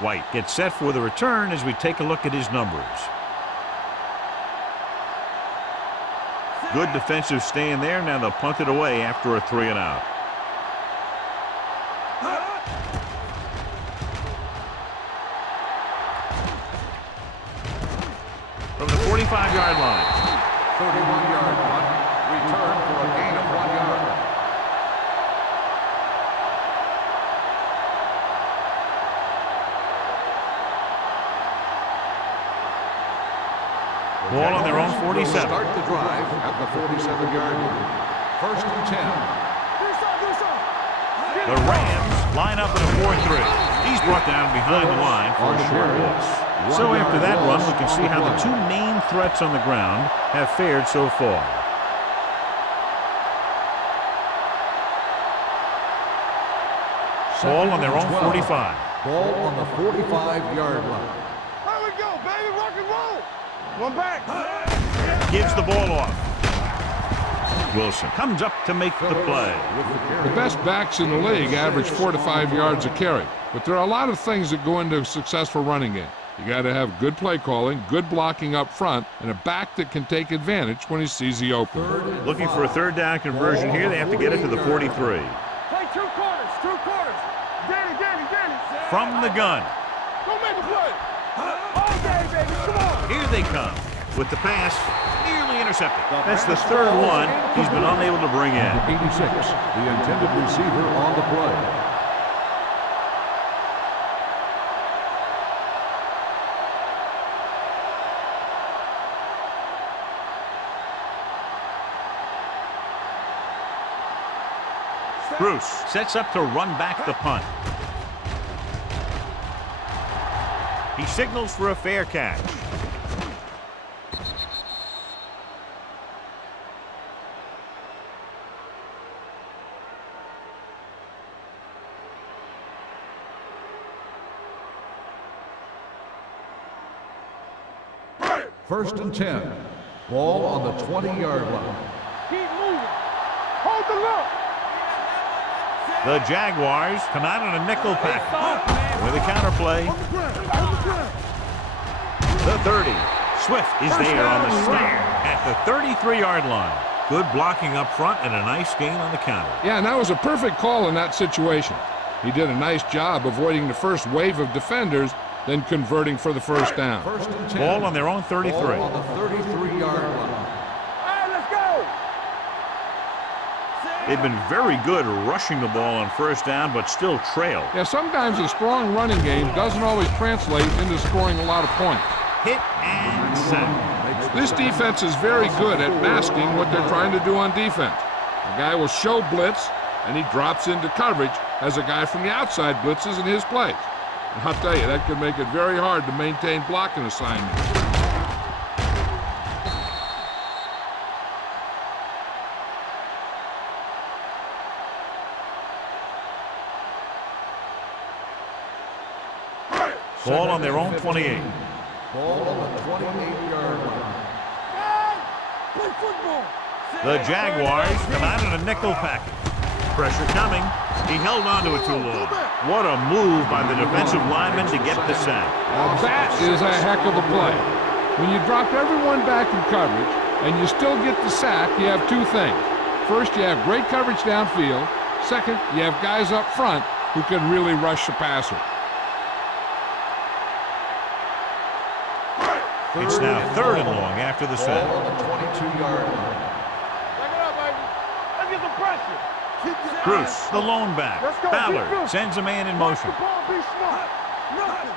White gets set for the return as we take a look at his numbers. Good defensive stand there. Now they'll punt it away after a 3 and out. From the 45-yard line. 31-yard punt. Return for a gain of 1 yard. Ball on their own 47. Start the drive at the 47-yard line. First and 10. The Rams line up in a 4-3. He's brought down behind the line for a short loss. So after that run, we can see how the two main threats on the ground have fared so far. Ball on their own 45. Ball on the 45-yard line. There we go, baby. Rock and roll. One back. Gives the ball off. Wilson comes up to make the play. The best backs in the league average 4 to 5 yards a carry. But there are a lot of things that go into a successful running game. You got to have good play calling, good blocking up front, and a back that can take advantage when he sees the open. Looking for a third down conversion here. They have to get it to the 43. Play two quarters. Danny. From the gun. Go make a play. All day, baby. Come on. Here they come with the pass, nearly intercepted. That's the third one he's been unable to bring in. 86, the intended receiver on the play. Bruce sets up to run back the punt. He signals for a fair catch. First and 10. Ball on the 20-yard line. Keep moving. Hold the look. The Jaguars come out on a nickel pack with a counterplay. The 30. Swift is there on the snap at the 33-yard line. Good blocking up front and a nice gain on the counter. Yeah, and that was a perfect call in that situation. He did a nice job avoiding the first wave of defenders, then converting for the first down. First and 10. Ball on their own 33. Ball on the 33-yard line. Let's go. They've been very good rushing the ball on first down, but still trail. Yeah, sometimes a strong running game doesn't always translate into scoring a lot of points. Hit and sack. This defense is very good at masking what they're trying to do on defense. A guy will show blitz, and he drops into coverage as a guy from the outside blitzes in his place. And I'll tell you, that could make it very hard to maintain blocking assignments. Ball on their own 28. Ball on the 28-yard line. Play football. The Jaguars come out in a nickel package. Pressure coming. He held on to it too long. What a move by the defensive lineman to get the sack. Now that is a heck of a play. When you drop everyone back in coverage and you still get the sack, you have two things. First, you have great coverage downfield. Second, you have guys up front who can really rush the passer. It's now 3rd and long after the sack. Ball on the 22-yard line. Back it up, baby. Let's get some pressure. Bruce, the lone back. Let's go. Ballard sends a man in motion. Watch the ball, be smart. Nothing.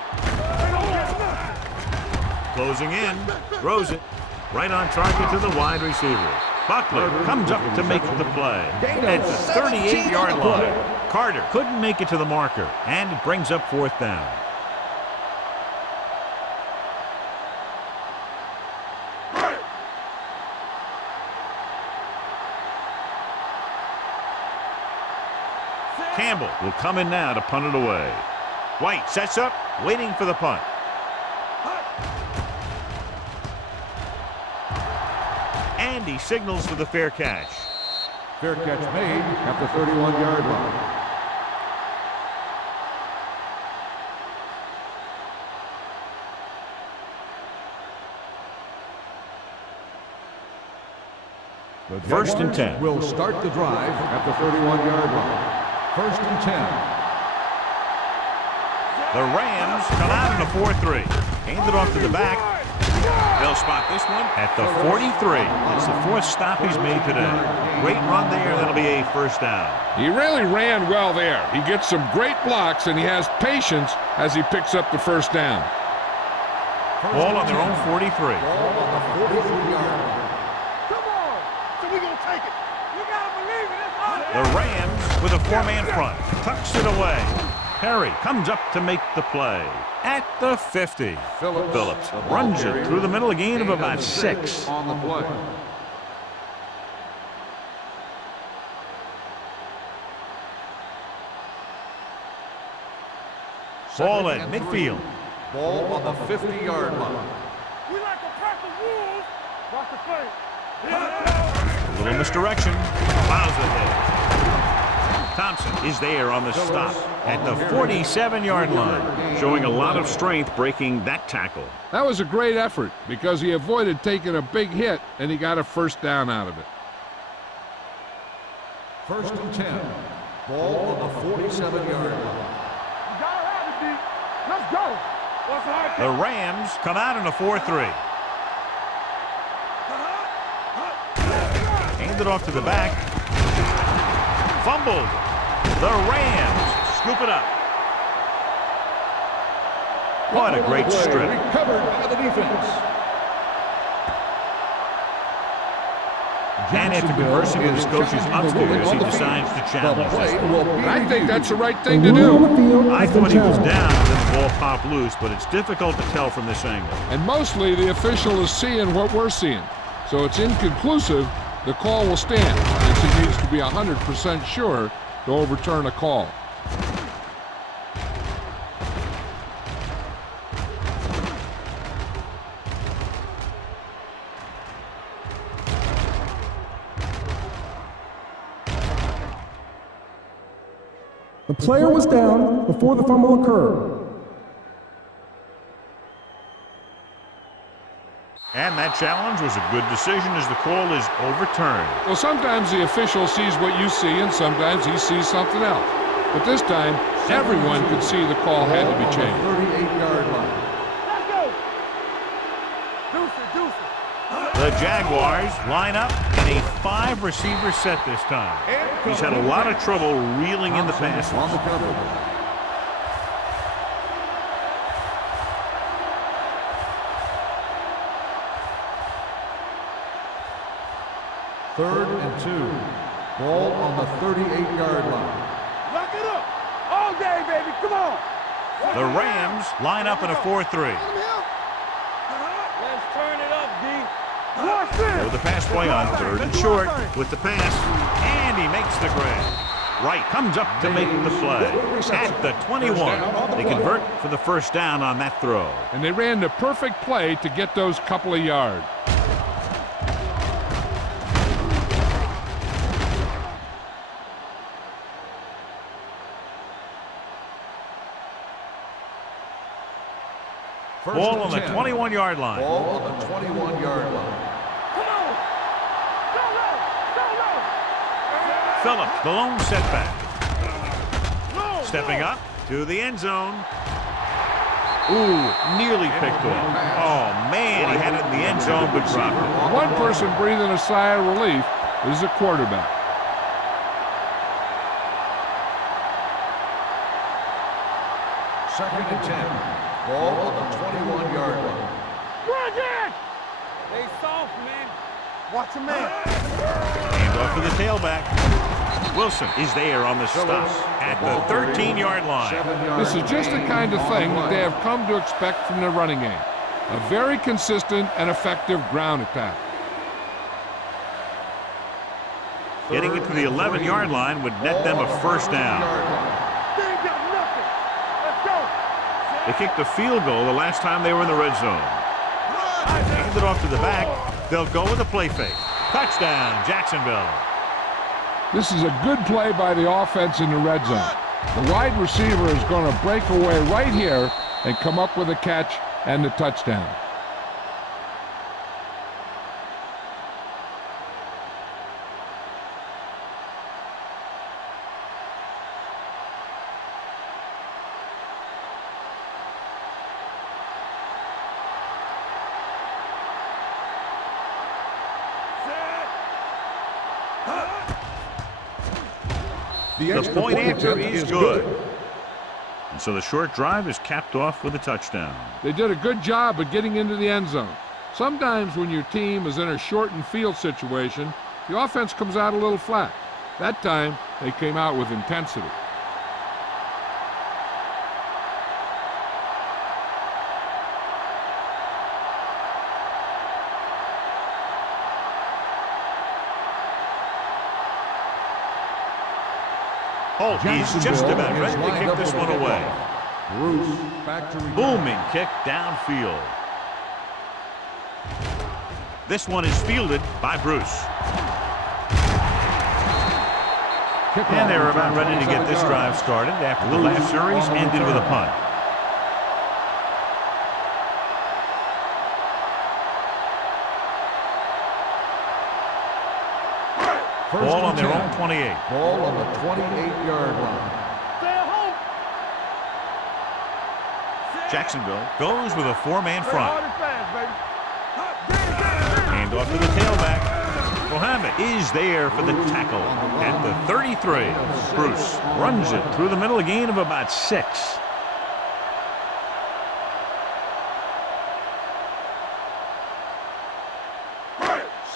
They don't get nothing. Closing in. Throws it. Right on target to the wide receiver. Buckley comes up to make the play. At the 38-yard line. Carter couldn't make it to the marker, and it brings up 4th down. Campbell will come in now to punt it away. White sets up, waiting for the punt. And he signals for the fair catch. Fair catch made at the 31-yard line. The 1st and 10. Will start the drive at the 31-yard line. 1st and 10. The Rams come out in a 4-3. Hand it off to the back. They'll spot this one at the 43. That's the 4th stop he's made today. Great run there. That'll be a 1st down. He really ran well there. He gets some great blocks, and he has patience as he picks up the 1st down. Ball on their own 43. Ball on the 43-yard line. Come on. So we're going to take it. You got to believe it. It's us. The Rams with a 4-man front. Tucks it away. Perry comes up to make the play. At the 50. Phillips runs it through the middle, a gain of about 6. On the play. Ball at midfield. Ball on the 50-yard line. We like to practice rules. Watch the play. A little misdirection. Plows ahead. Thompson is there on the stop at the 47-yard line, showing a lot of strength breaking that tackle. That was a great effort because he avoided taking a big hit, and he got a 1st down out of it. 1st and 10. Ball on the 47-yard line. You got to have it, D. Let's go. What's the hard The Rams come out in a 4-3. Hand it off to the back. Fumbled. The Rams scoop it up. What a great strip. Recovered by the defense. And after conversing with his coaches upstairs, he decides to challenge this one. I think that's the right thing to do. I thought he was down and then the ball popped loose, but it's difficult to tell from this angle. And mostly the official is seeing what we're seeing. So it's inconclusive. The call will stand, as he needs to be 100% sure to overturn a call. The player was down before the fumble occurred. And that challenge was a good decision as the call is overturned. Well, sometimes the official sees what you see, and sometimes he sees something else. But this time, everyone could see the call had to be changed. 38-yard line. Let's go. Deuce it. The Jaguars line up in a 5-receiver set this time. He's had a lot of trouble reeling in the passes. On the cover. 3rd and 2. Ball on the 38-yard line. Lock it up. All day, baby. Come on. The Rams line up in a 4-3. Let's turn it up, D. Watch this. With the pass play on 3rd and short with the pass, and he makes the grab. Wright comes up to make the play. At the 21, they convert for the 1st down on that throw. And they ran the perfect play to get those couple of yards. First Ball and on the 10. 21-yard line. Ball on the 21-yard line. Phillips, the lone setback. Stepping up to the end zone. Ooh, nearly picked off. Oh, man, he had it in the end zone, but dropped it. One person breathing a sigh of relief is the quarterback. Second and 10. Ball on the 21-yard line. They soft, man. Watch a man. Hand off to the tailback. Wilson is there on the stop at the 13-yard line. This is just the kind of thing that they have come to expect from their running game. A very consistent and effective ground attack. Getting it to the 11-yard line would net them a first down. They ain't got nothing. Let's go. They kicked a field goal the last time they were in the red zone. Hand it off to the back. They'll go with a play fake. Touchdown, Jacksonville. This is a good play by the offense in the red zone. The wide receiver is going to break away right here and come up with a catch and the touchdown. The point after is good. And so the short drive is capped off with a touchdown. They did a good job of getting into the end zone. Sometimes when your team is in a shortened field situation, the offense comes out a little flat. That time, they came out with intensity. Holt, he's just about ready to kick this one away. Bruce, back to return. Booming kick downfield. This one is fielded by Bruce. And they're about ready to get this drive started after the last series ended with a punt. Ball on their own 28. Ball on the 28-yard line. Stay at home. Jacksonville goes with a four-man front. Hard and fast, baby. Hand off to the tailback. Mohammed is there for the tackle at the 33. Bruce runs it through the middle, a gain of about 6.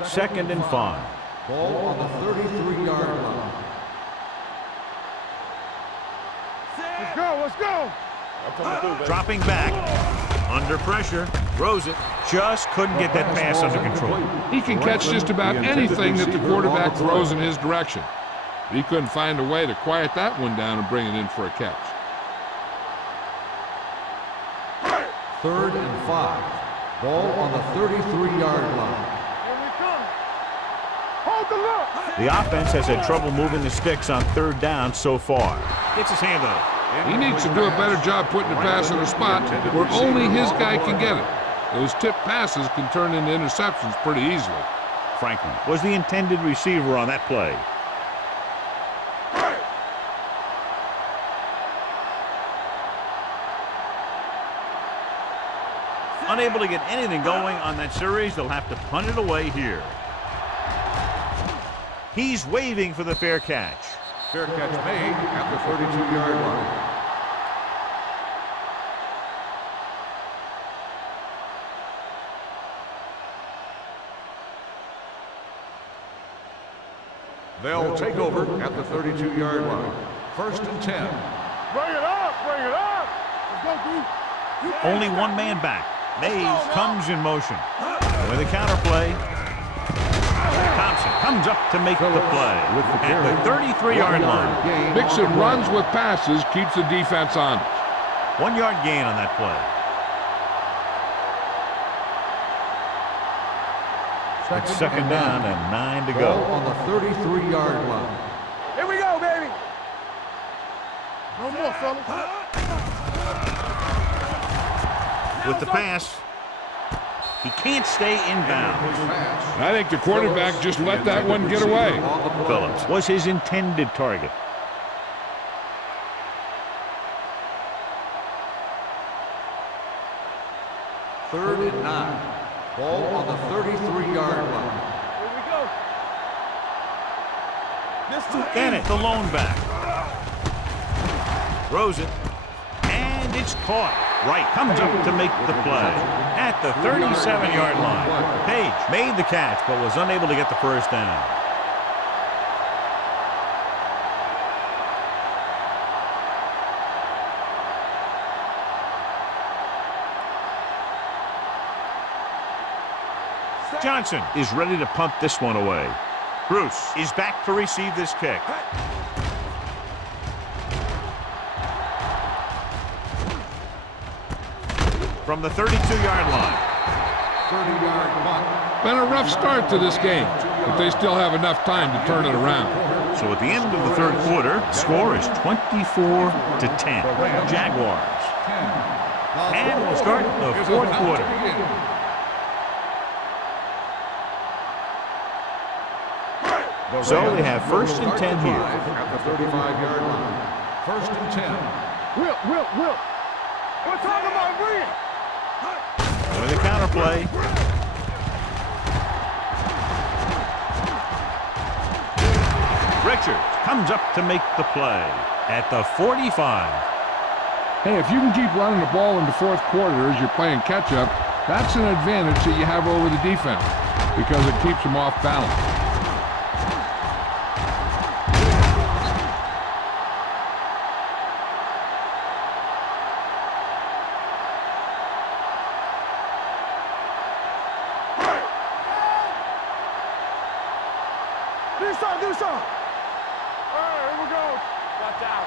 Second and 5. Ball on the 33-yard line. Let's go, let's go. Dropping back, under pressure, throws it. Just couldn't get that pass under control. He can catch just about anything that the quarterback throws in his direction. But he couldn't find a way to quiet that one down and bring it in for a catch. Third and 5. Ball on the 33-yard line. Here we come. Hold the look. The offense has had trouble moving the sticks on third down so far. Gets his hand on it. He needs to do a better job putting the pass in a spot where only his guy can get it. Those tip passes can turn into interceptions pretty easily. Franklin was the intended receiver on that play. Unable to get anything going on that series, they'll have to punt it away here. He's waving for the fair catch. Fair catch made at the 32-yard line. They'll take over at the 32-yard line. First and 10. Bring it up, bring it up. Let's go, dude. Only one man back. Mays comes in motion. With a counter play. Thompson comes up to make the play at the 33-yard line. Mixon runs with passes, keeps the defense honest. 1 yard gain on that play. It's second down and 9 to Ball go. on the 33-yard line. Here we go, baby. No more, fella. with the pass. He can't stay inbounds. I think the quarterback just let that one get away. Phillips was his intended target. Third and 9. Ball on the 33-yard line. Here we go. This too Bennett, the lone back. Throws it. And it's caught. Wright comes up to make the play at the 37-yard line. Page made the catch but was unable to get the first down. Johnson is ready to punt this one away. Bruce is back to receive this kick. From the 32-yard line. 30-yard punt. Been a rough start to this game, but they still have enough time to turn it around. So at the end of the third quarter, score is 24-10. Jaguars. And we'll start the fourth quarter. So they have first and 10 here. At the 35-yard line. First and 10. Will. We're talking about Will. With the counter play. Richards comes up to make the play at the 45. Hey, if you can keep running the ball in the fourth quarter as you're playing catch-up, that's an advantage that you have over the defense because it keeps them off balance. Do some. All right, here we go. Watch out.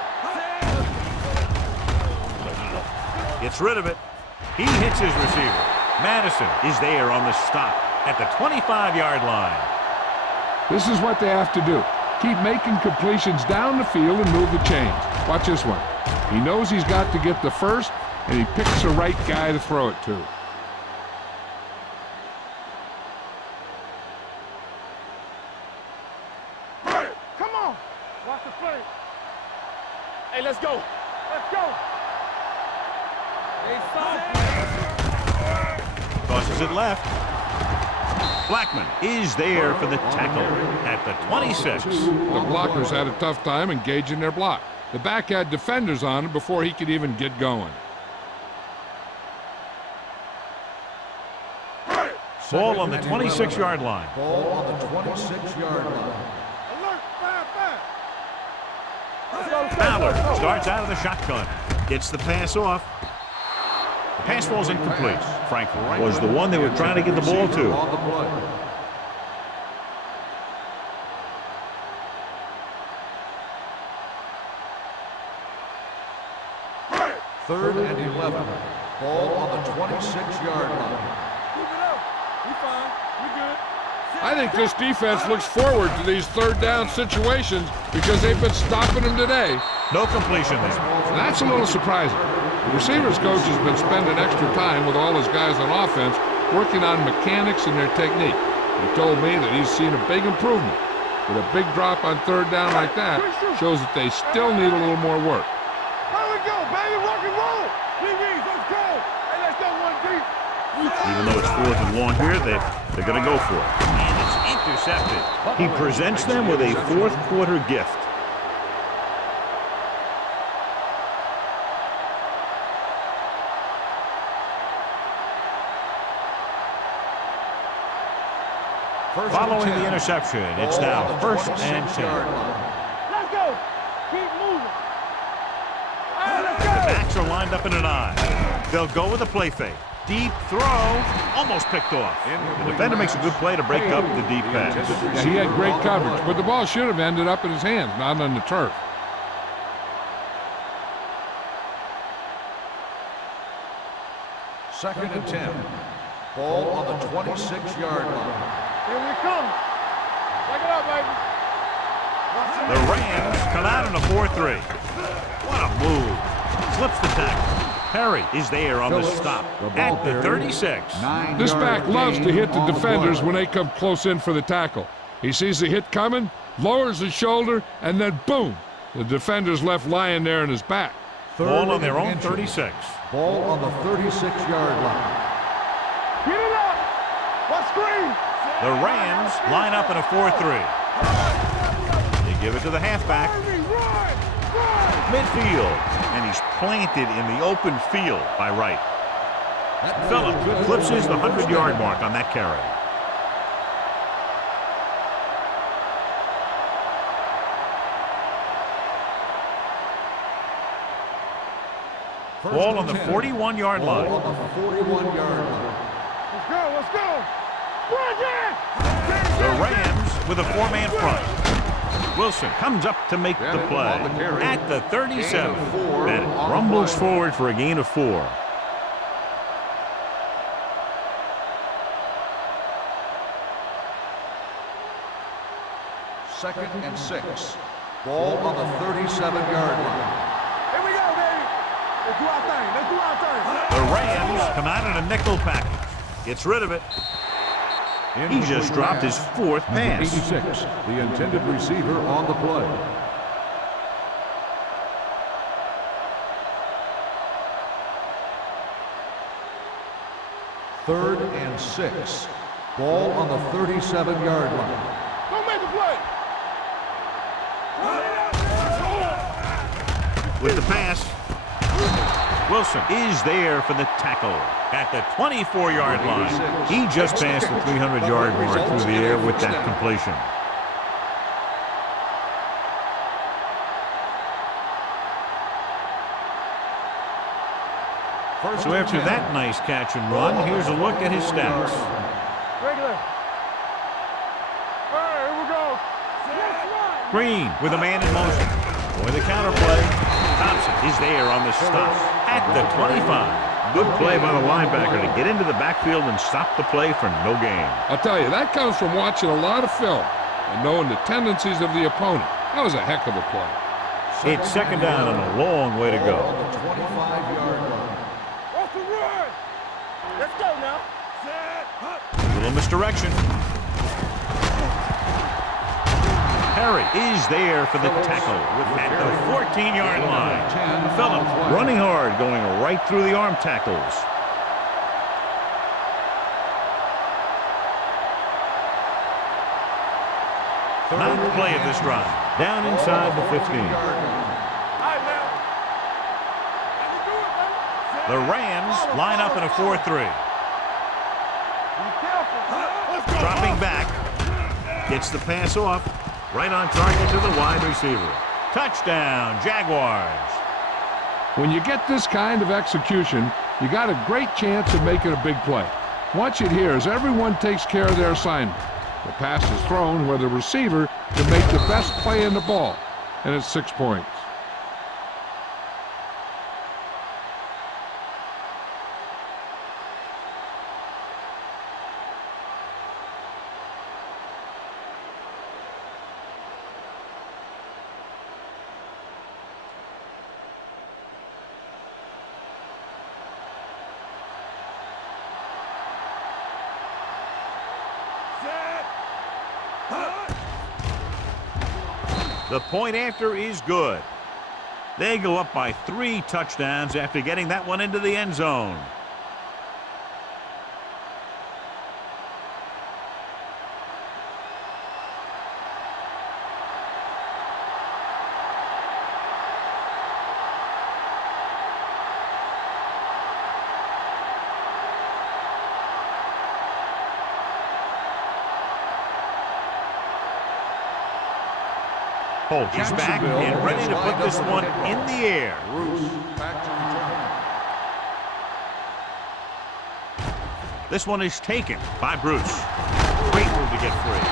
Gets rid of it. He hits his receiver. Madison is there on the stop at the 25-yard line. This is what they have to do. Keep making completions down the field and move the chains. Watch this one. He knows he's got to get the first, and he picks the right guy to throw it to. Hey, let's go. Let's go. Tosses it left. Blackman is there for the tackle at the 26. The blockers had a tough time engaging their block. The back had defenders on him before he could even get going. Ball on the 26-yard line. Ball on the 26-yard line. Alert, fire. Fowler starts out of the shotgun. Gets the pass off. The pass falls incomplete. Franklin was the one they were trying to get the ball to. On the play. Third and 11. Ball on the 26-yard line. Keep it up. We fine. We good. I think this defense looks forward to these third down situations because they've been stopping them today. No completion there. That's a little surprising. The receivers coach has been spending extra time with all his guys on offense working on mechanics and their technique. He told me that he's seen a big improvement. But a big drop on third down like that shows that they still need a little more work. Here we go, baby. Rock and roll. DBs, let's go. Hey, let's go one deep. Even though it's 4th and 1 here, they're going to go for it. And it's intercepted. He presents them with a fourth quarter gift. Following the interception, it's now first and 10. Let's go. Keep moving. All right, let's go. The backs are lined up in an eye. They'll go with a play fake. Deep throw, almost picked off. The defender makes a good play to break up the deep pass. Yeah, he had great coverage, but the ball should have ended up in his hands, not on the turf. Second and 10. Ball on the 26-yard line. Here we come. Check it out, baby. The Rams come out in a 4-3. What a move. Slips the tackle. Perry is there on the stop at the 36. This back loves to hit the defenders when they come close in for the tackle. He sees the hit coming, lowers his shoulder, and then boom, the defender's left lying there in his back. Ball on their own 36. Ball on the 36-yard line. Get it up. Let's screen. The Rams line up in a 4-3. They give it to the halfback. Midfield, and he's planted in the open field by Wright. Phillips eclipses the 100-yard mark on that carry. Ball on the 41-yard line. Ball on the 41-yard line. Let's go. Let's go. Run it. The Rams with a 4-man front. Wilson comes up to make the play at the 37. Bennett rumbles forward for a gain of 4. Second and 6. Ball on the 37-yard line. Here we go, baby. Let's do our thing. Let's do our thing. The Rams come out in a nickel package. Gets rid of it. He just dropped his 4th pass. 86, the intended receiver on the play. Third and 6. Ball on the 37-yard line. Don't make a play. With the pass, Wilson is there for the tackle at the 24-yard line. He just passed the 300-yard mark through the air with that completion. So after that nice catch and run, here's a look at his stats. Regular. All right, here we go. Green with a man in motion. For the counter play, Thompson is there on the stop at the 25. Good play by the linebacker to get into the backfield and stop the play for no gain. I'll tell you, that comes from watching a lot of film and knowing the tendencies of the opponent. That was a heck of a play. It's second down and a long way to go. On the 25-yard line. What's the run? Let's go now. A little misdirection. Perry is there for the tackle at the 14-yard line. Phillips running hard, going right through the arm tackles. Ninth play of this drive. Down inside the 15. The Rams line up in a 4-3. Dropping back. Gets the pass off. Right on target to the wide receiver. Touchdown, Jaguars. When you get this kind of execution, you got a great chance of making a big play. Watch it here as everyone takes care of their assignment. The pass is thrown where the receiver can make the best play in the ball, and it's 6 points. The point after is good. They go up by 3 touchdowns after getting that one into the end zone. Holt is back and ready to put this one in the air. This one is taken by Bruce. Great move to get free.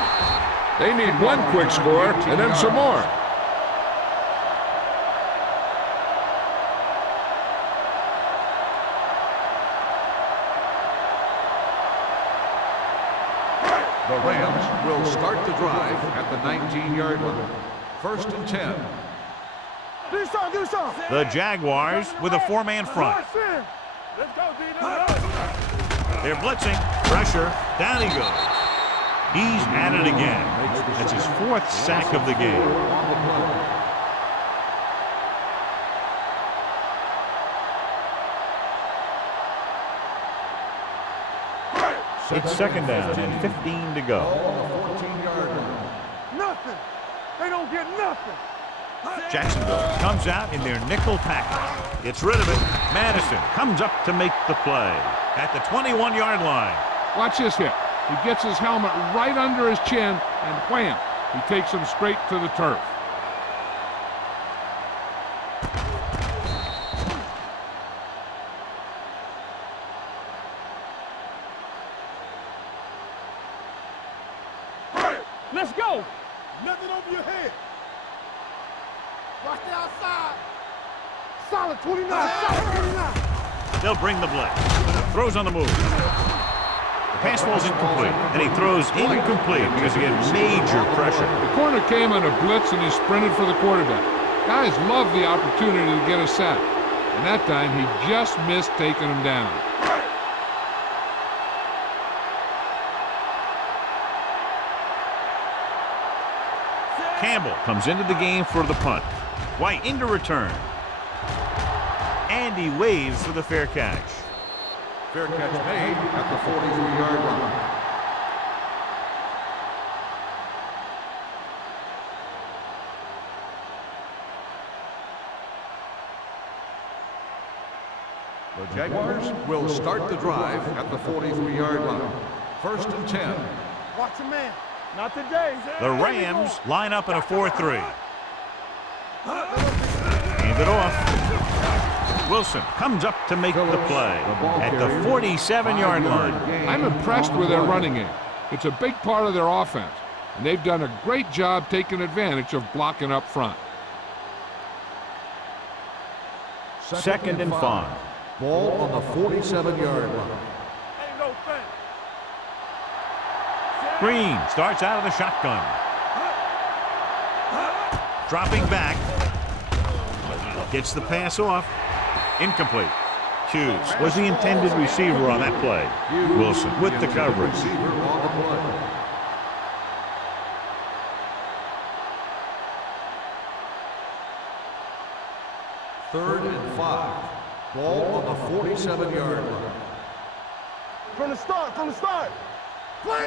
They need one quick score and then some more. The Rams will start the drive at the 19-yard line. First and 10. Be The Jaguars with a four-man front. Let's go, D. They're blitzing. Pressure. Down he goes. He's at it again. That's his fourth sack of the game. It's second down and 15 to go. Nothing. They don't get nothing. Jacksonville comes out in their nickel package. Gets rid of it. Madison comes up to make the play at the 21-yard line. Watch this hit. He gets his helmet right under his chin, and wham, he takes him straight to the turf. Let's go. Nothing over your head. Watch the outside. Solid 29. Solid 29. They'll bring the blitz. Throws on the move. The pass falls incomplete, and he throws incomplete because he had major pressure. The corner came on a blitz, and he sprinted for the quarterback. Guys love the opportunity to get a sack, and that time he just missed taking him down. Campbell comes into the game for the punt. White into return. And he waves for the fair catch. Fair catch made at the 43-yard line. The Jaguars will start the drive at the 43-yard line. First and 10. Watch a man. Not today. The Rams line up in a 4-3. Hand it off. Wilson comes up to make the play at the 47-yard line. I'm impressed with their running game. It's a big part of their offense, and they've done a great job taking advantage of blocking up front. Second and 5. Ball on the 47-yard line. Ain't no thing. Green starts out of the shotgun. Dropping back. Gets the pass off. Incomplete. Hughes was the intended receiver on that play. Wilson with the coverage. Receiver on the play. Third and 5. Ball on the 47-yard line. From the start.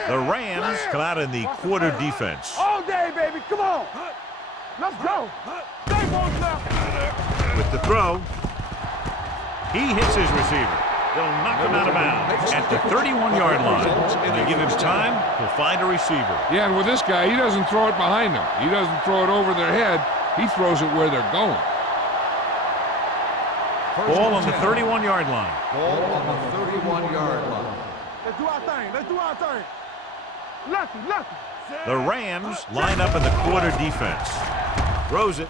The Rams come out in the quarter defense. All day, baby. Come on. Let's go. Stay on now. With the throw, he hits his receiver. They'll knock him out of bounds at the 31-yard line. When they give him time, he'll find a receiver. Yeah, and with this guy, he doesn't throw it behind them. He doesn't throw it over their head. He throws it where they're going. Ball on the 31-yard line. Ball on the 31-yard line. Let's do our thing. Let's do our thing. Lucky. The Rams line up in the quarter defense. Throws it.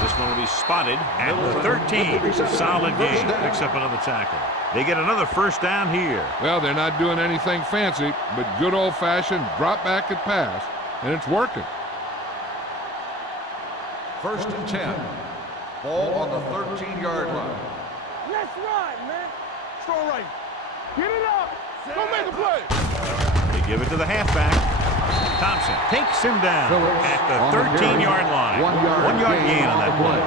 This one will be spotted at the 13. Solid game. Picks up another tackle. They get another first down here. Well, they're not doing anything fancy, but good old-fashioned drop back and pass, and it's working. First and 10. Ball on the 13-yard line. Let's ride, man. Strong right. Get it up. Go make a play. They give it to the halfback. Thompson takes him down at the 13-yard line. 1 yard gain on that play.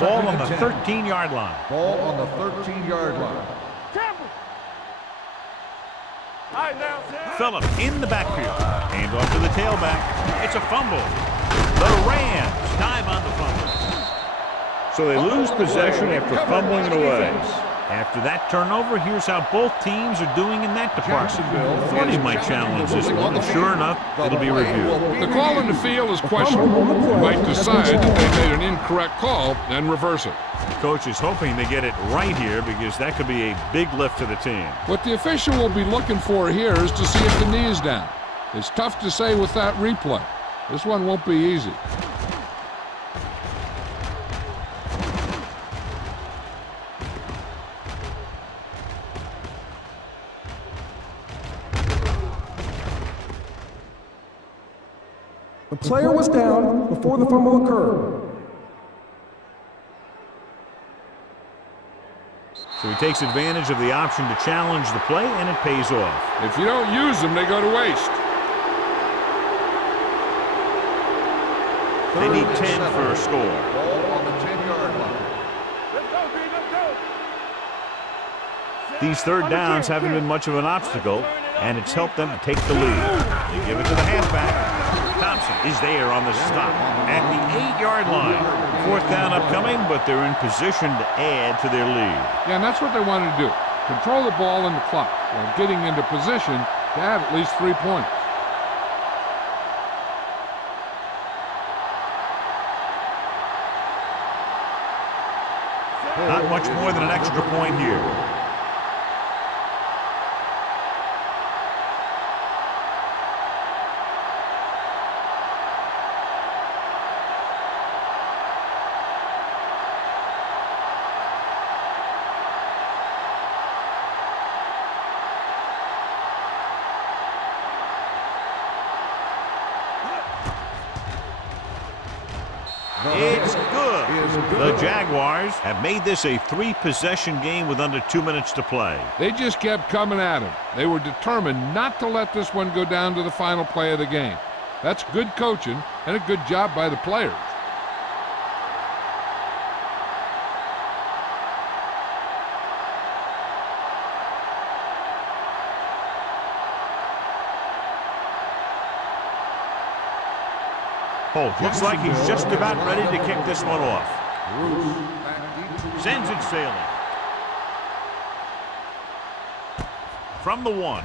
Ball on the 13-yard line. Ball on the 13-yard line. Campbell. All right, now. Phillip in the backfield. Hand off to the tailback. It's a fumble. The Rams dive on the fumble. So they lose possession after fumbling it away. After that turnover, here's how both teams are doing in that department. Thought he might challenge this one, and sure enough, it'll be reviewed. The call in the field is questionable. You might decide that they made an incorrect call and reverse it. The coach is hoping they get it right here because that could be a big lift to the team. What the official will be looking for here is to see if the knee is down. It's tough to say with that replay. This one won't be easy. The player was down before the fumble occurred. So he takes advantage of the option to challenge the play, and it pays off. If you don't use them, they go to waste. They need 10 for a score. Ball on the 10-yard line. Let's go, B, let's go. These third downs haven't been much of an obstacle, and it's helped them to take the lead. They give it to the halfback. Thompson is there on the stop at the 8-yard line. Fourth down upcoming, but they're in position to add to their lead. Yeah, and that's what they want to do. Control the ball and the clock while getting into position to add at least 3 points. Not much more than an extra point here. It's good. The Jaguars have made this a 3-possession game with under 2 minutes to play. They just kept coming at him. They were determined not to let this one go down to the final play of the game. That's good coaching and a good job by the players. Oh, looks like he's just about ready to kick this one off. Sends it sailing. From the 1.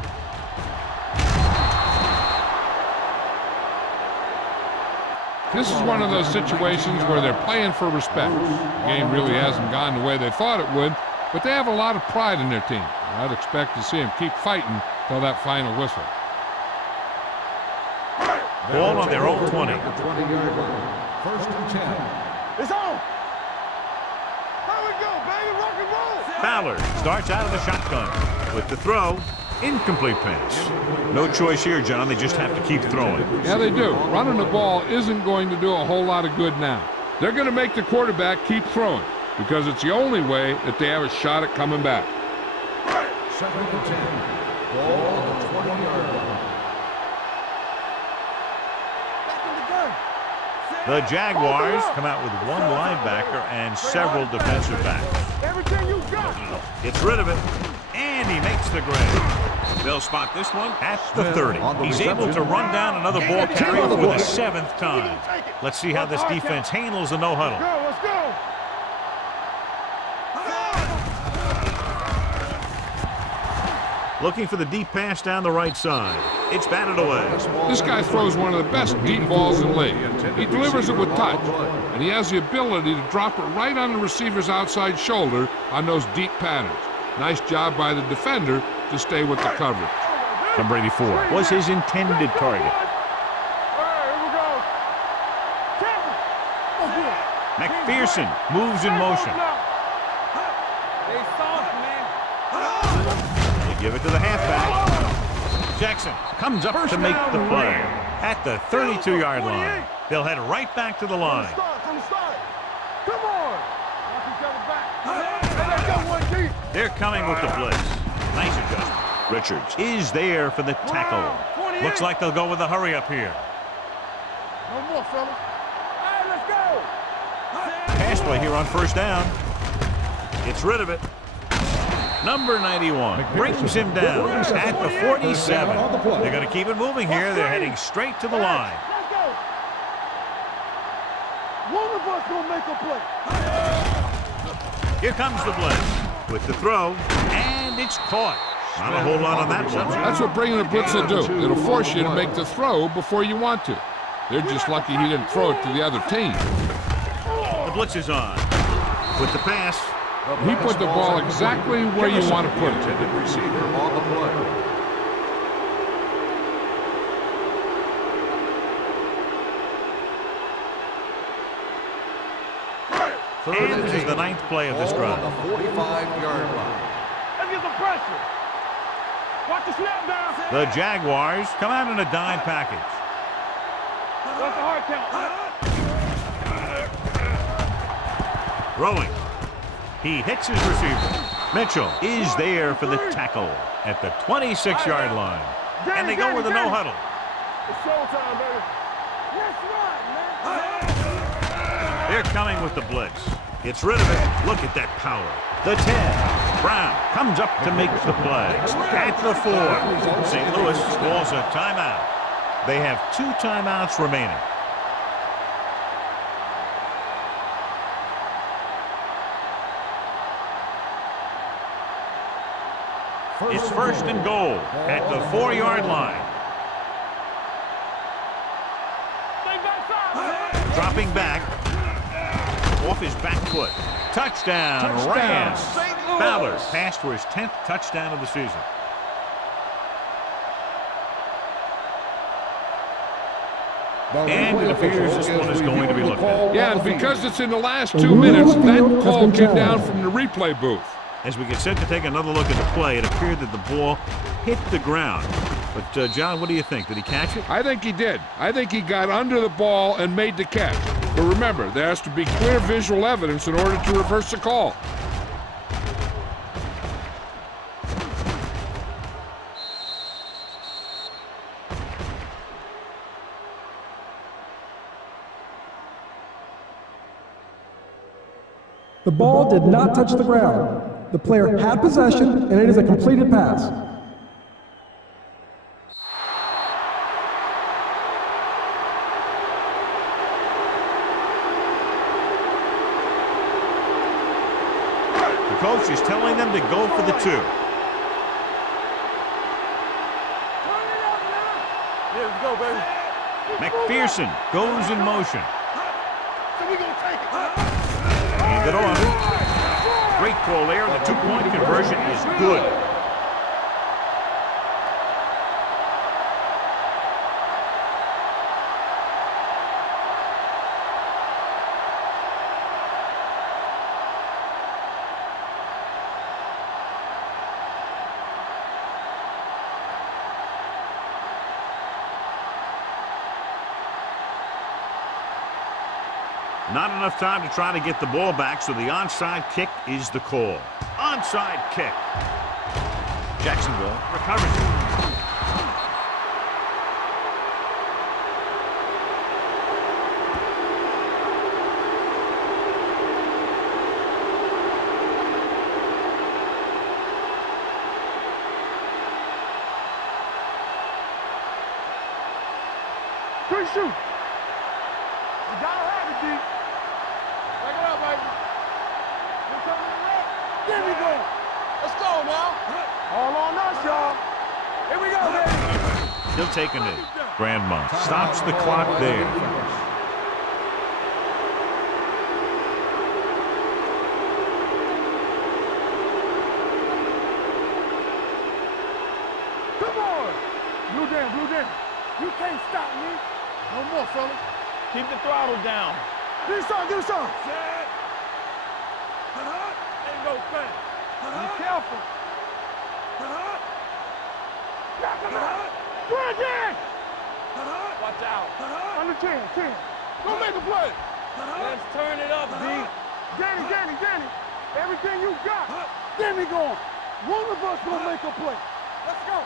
This is one of those situations where they're playing for respect. The game really hasn't gone the way they thought it would, but they have a lot of pride in their team. I'd expect to see them keep fighting till that final whistle. Ball on their own 20. 20-yard line. First and 10. It's on. Here we go, baby. Rock and roll. Ballard starts out of the shotgun with the throw. Incomplete pass. No choice here, John. They just have to keep throwing. Yeah, they do. Running the ball isn't going to do a whole lot of good now. They're going to make the quarterback keep throwing because it's the only way that they have a shot at coming back. Second and 10. Ball on the 20-yard line. The Jaguars come out with one linebacker and several defensive backs. Everything you got. Gets rid of it, and he makes the grab. They'll spot this one at the 30. He's able to run down another ball carrier for the 7th time. Let's see how this defense handles the no-huddle. Let's go. Looking for the deep pass down the right side. It's batted away. This guy throws one of the best deep balls in the league. He delivers it with touch, and he has the ability to drop it right on the receiver's outside shoulder on those deep patterns. Nice job by the defender to stay with the coverage. Number 84 was his intended target. McPherson moves in motion. They give it to the halfback. Jackson comes up to make the play at the 32-yard line. They'll head right back to the line. Come on. They're coming with the blitz. Nice adjustment. Richards is there for the tackle. Looks like they'll go with a hurry up here. No more, fellas. All right, let's go. Pass play here on first down. Gets rid of it. Number 91 brings him down at the 47. They're going to keep it moving here. They're heading straight to the line. Let's go. One of us gonna make a play. Here comes the blitz with the throw, and it's caught. Not a whole lot on that one. That's what bringing a blitz will do. It'll force you to make the throw before you want to. They're just lucky he didn't throw it to the other team. The blitz is on with the pass. He put the ball exactly where you want to put it. Intended receiver on the play. And this is the 9th play of this drive. On the 45-yard line. Let's get some pressure. Watch the snap down. The Jaguars come out in a dime package. What's the hard count? Throwing. He hits his receiver. Mitchell is there for the tackle at the 26-yard line. And they go with a no huddle. It's showtime, baby. Let's run, man. They're coming with the blitz. Gets rid of it. Look at that power. The 10. Brown comes up to make the play. At the 4. St. Louis calls a timeout. They have 2 timeouts remaining. It's first and goal at the 4-yard line. Dropping back. Off his back foot. Touchdown, Rams. Fowler passed for his 10th touchdown of the season. And it appears this one is going to be looked at. Yeah, and because it's in the last 2 minutes, that call came down from the replay booth. As we get set to take another look at the play, it appeared that the ball hit the ground. But, John, what do you think? Did he catch it? I think he did. I think he got under the ball and made the catch. But remember, there has to be clear visual evidence in order to reverse the call. The ball did not touch the ground. The player had possession, and it is a completed pass. The coach is telling them to go for the 2. Here we go, baby. McPherson goes in motion. So we gonna take it. Hand it off. Great call there. The 2-point conversion is good. Not enough time to try to get the ball back, so the onside kick is the call. Onside kick. Jacksonville recovers it. Good shoot. You gotta have it, D. Take it up, baby. You coming to the left? There we go. Let's go now. All on us, y'all. Here we go, baby. He'll take a knee. Grandma stops the clock there. Come on. Blue down, blue down. You can't stop me. No more, fellas. Keep the throttle down. Give me some, give me some. Set. Ain't no thing. Be careful. Knock him out. Go again. Watch out. Under 10. Go make a play. Let's turn it up, D. Danny. Everything you got. Then we going. One of us gonna make a play. Let's go.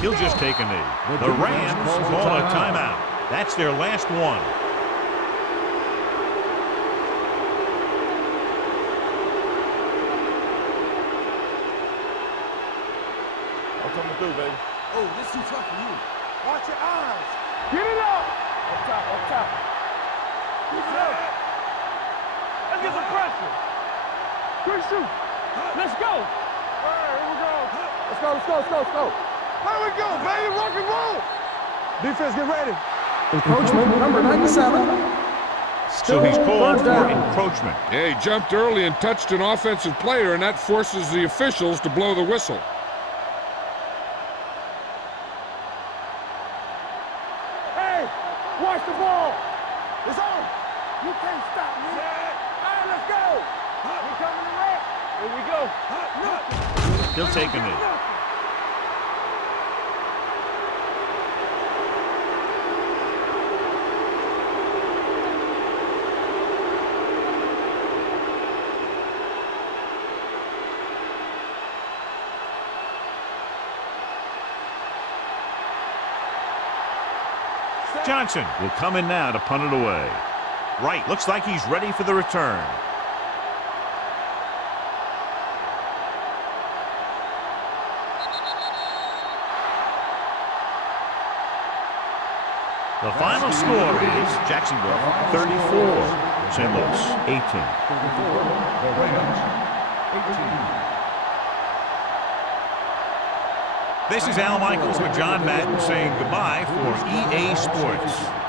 He'll just take a knee. The Rams call a timeout. That's their last one. I'm coming through, baby. Oh, this too tough for you. Watch your eyes. Get it up. Up top. Keep it up. Let's get some pressure. Good shoot. Let's go. All right, here we go. Let's go. There we go, baby. Rock and roll. Defense, get ready. Encroachment number 97. So he's called for encroachment. Yeah, he jumped early and touched an offensive player, and that forces the officials to blow the whistle. Hey, watch the ball. It's on. You can't stop me. All right, let's go. We coming to red. Here we go. He'll take a knee. Johnson will come in now to punt it away. Right, looks like he's ready for the return. The final score is Jacksonville 34, St. Louis 18. The Rams 18. This is Al Michaels with John Madden saying goodbye for EA Sports.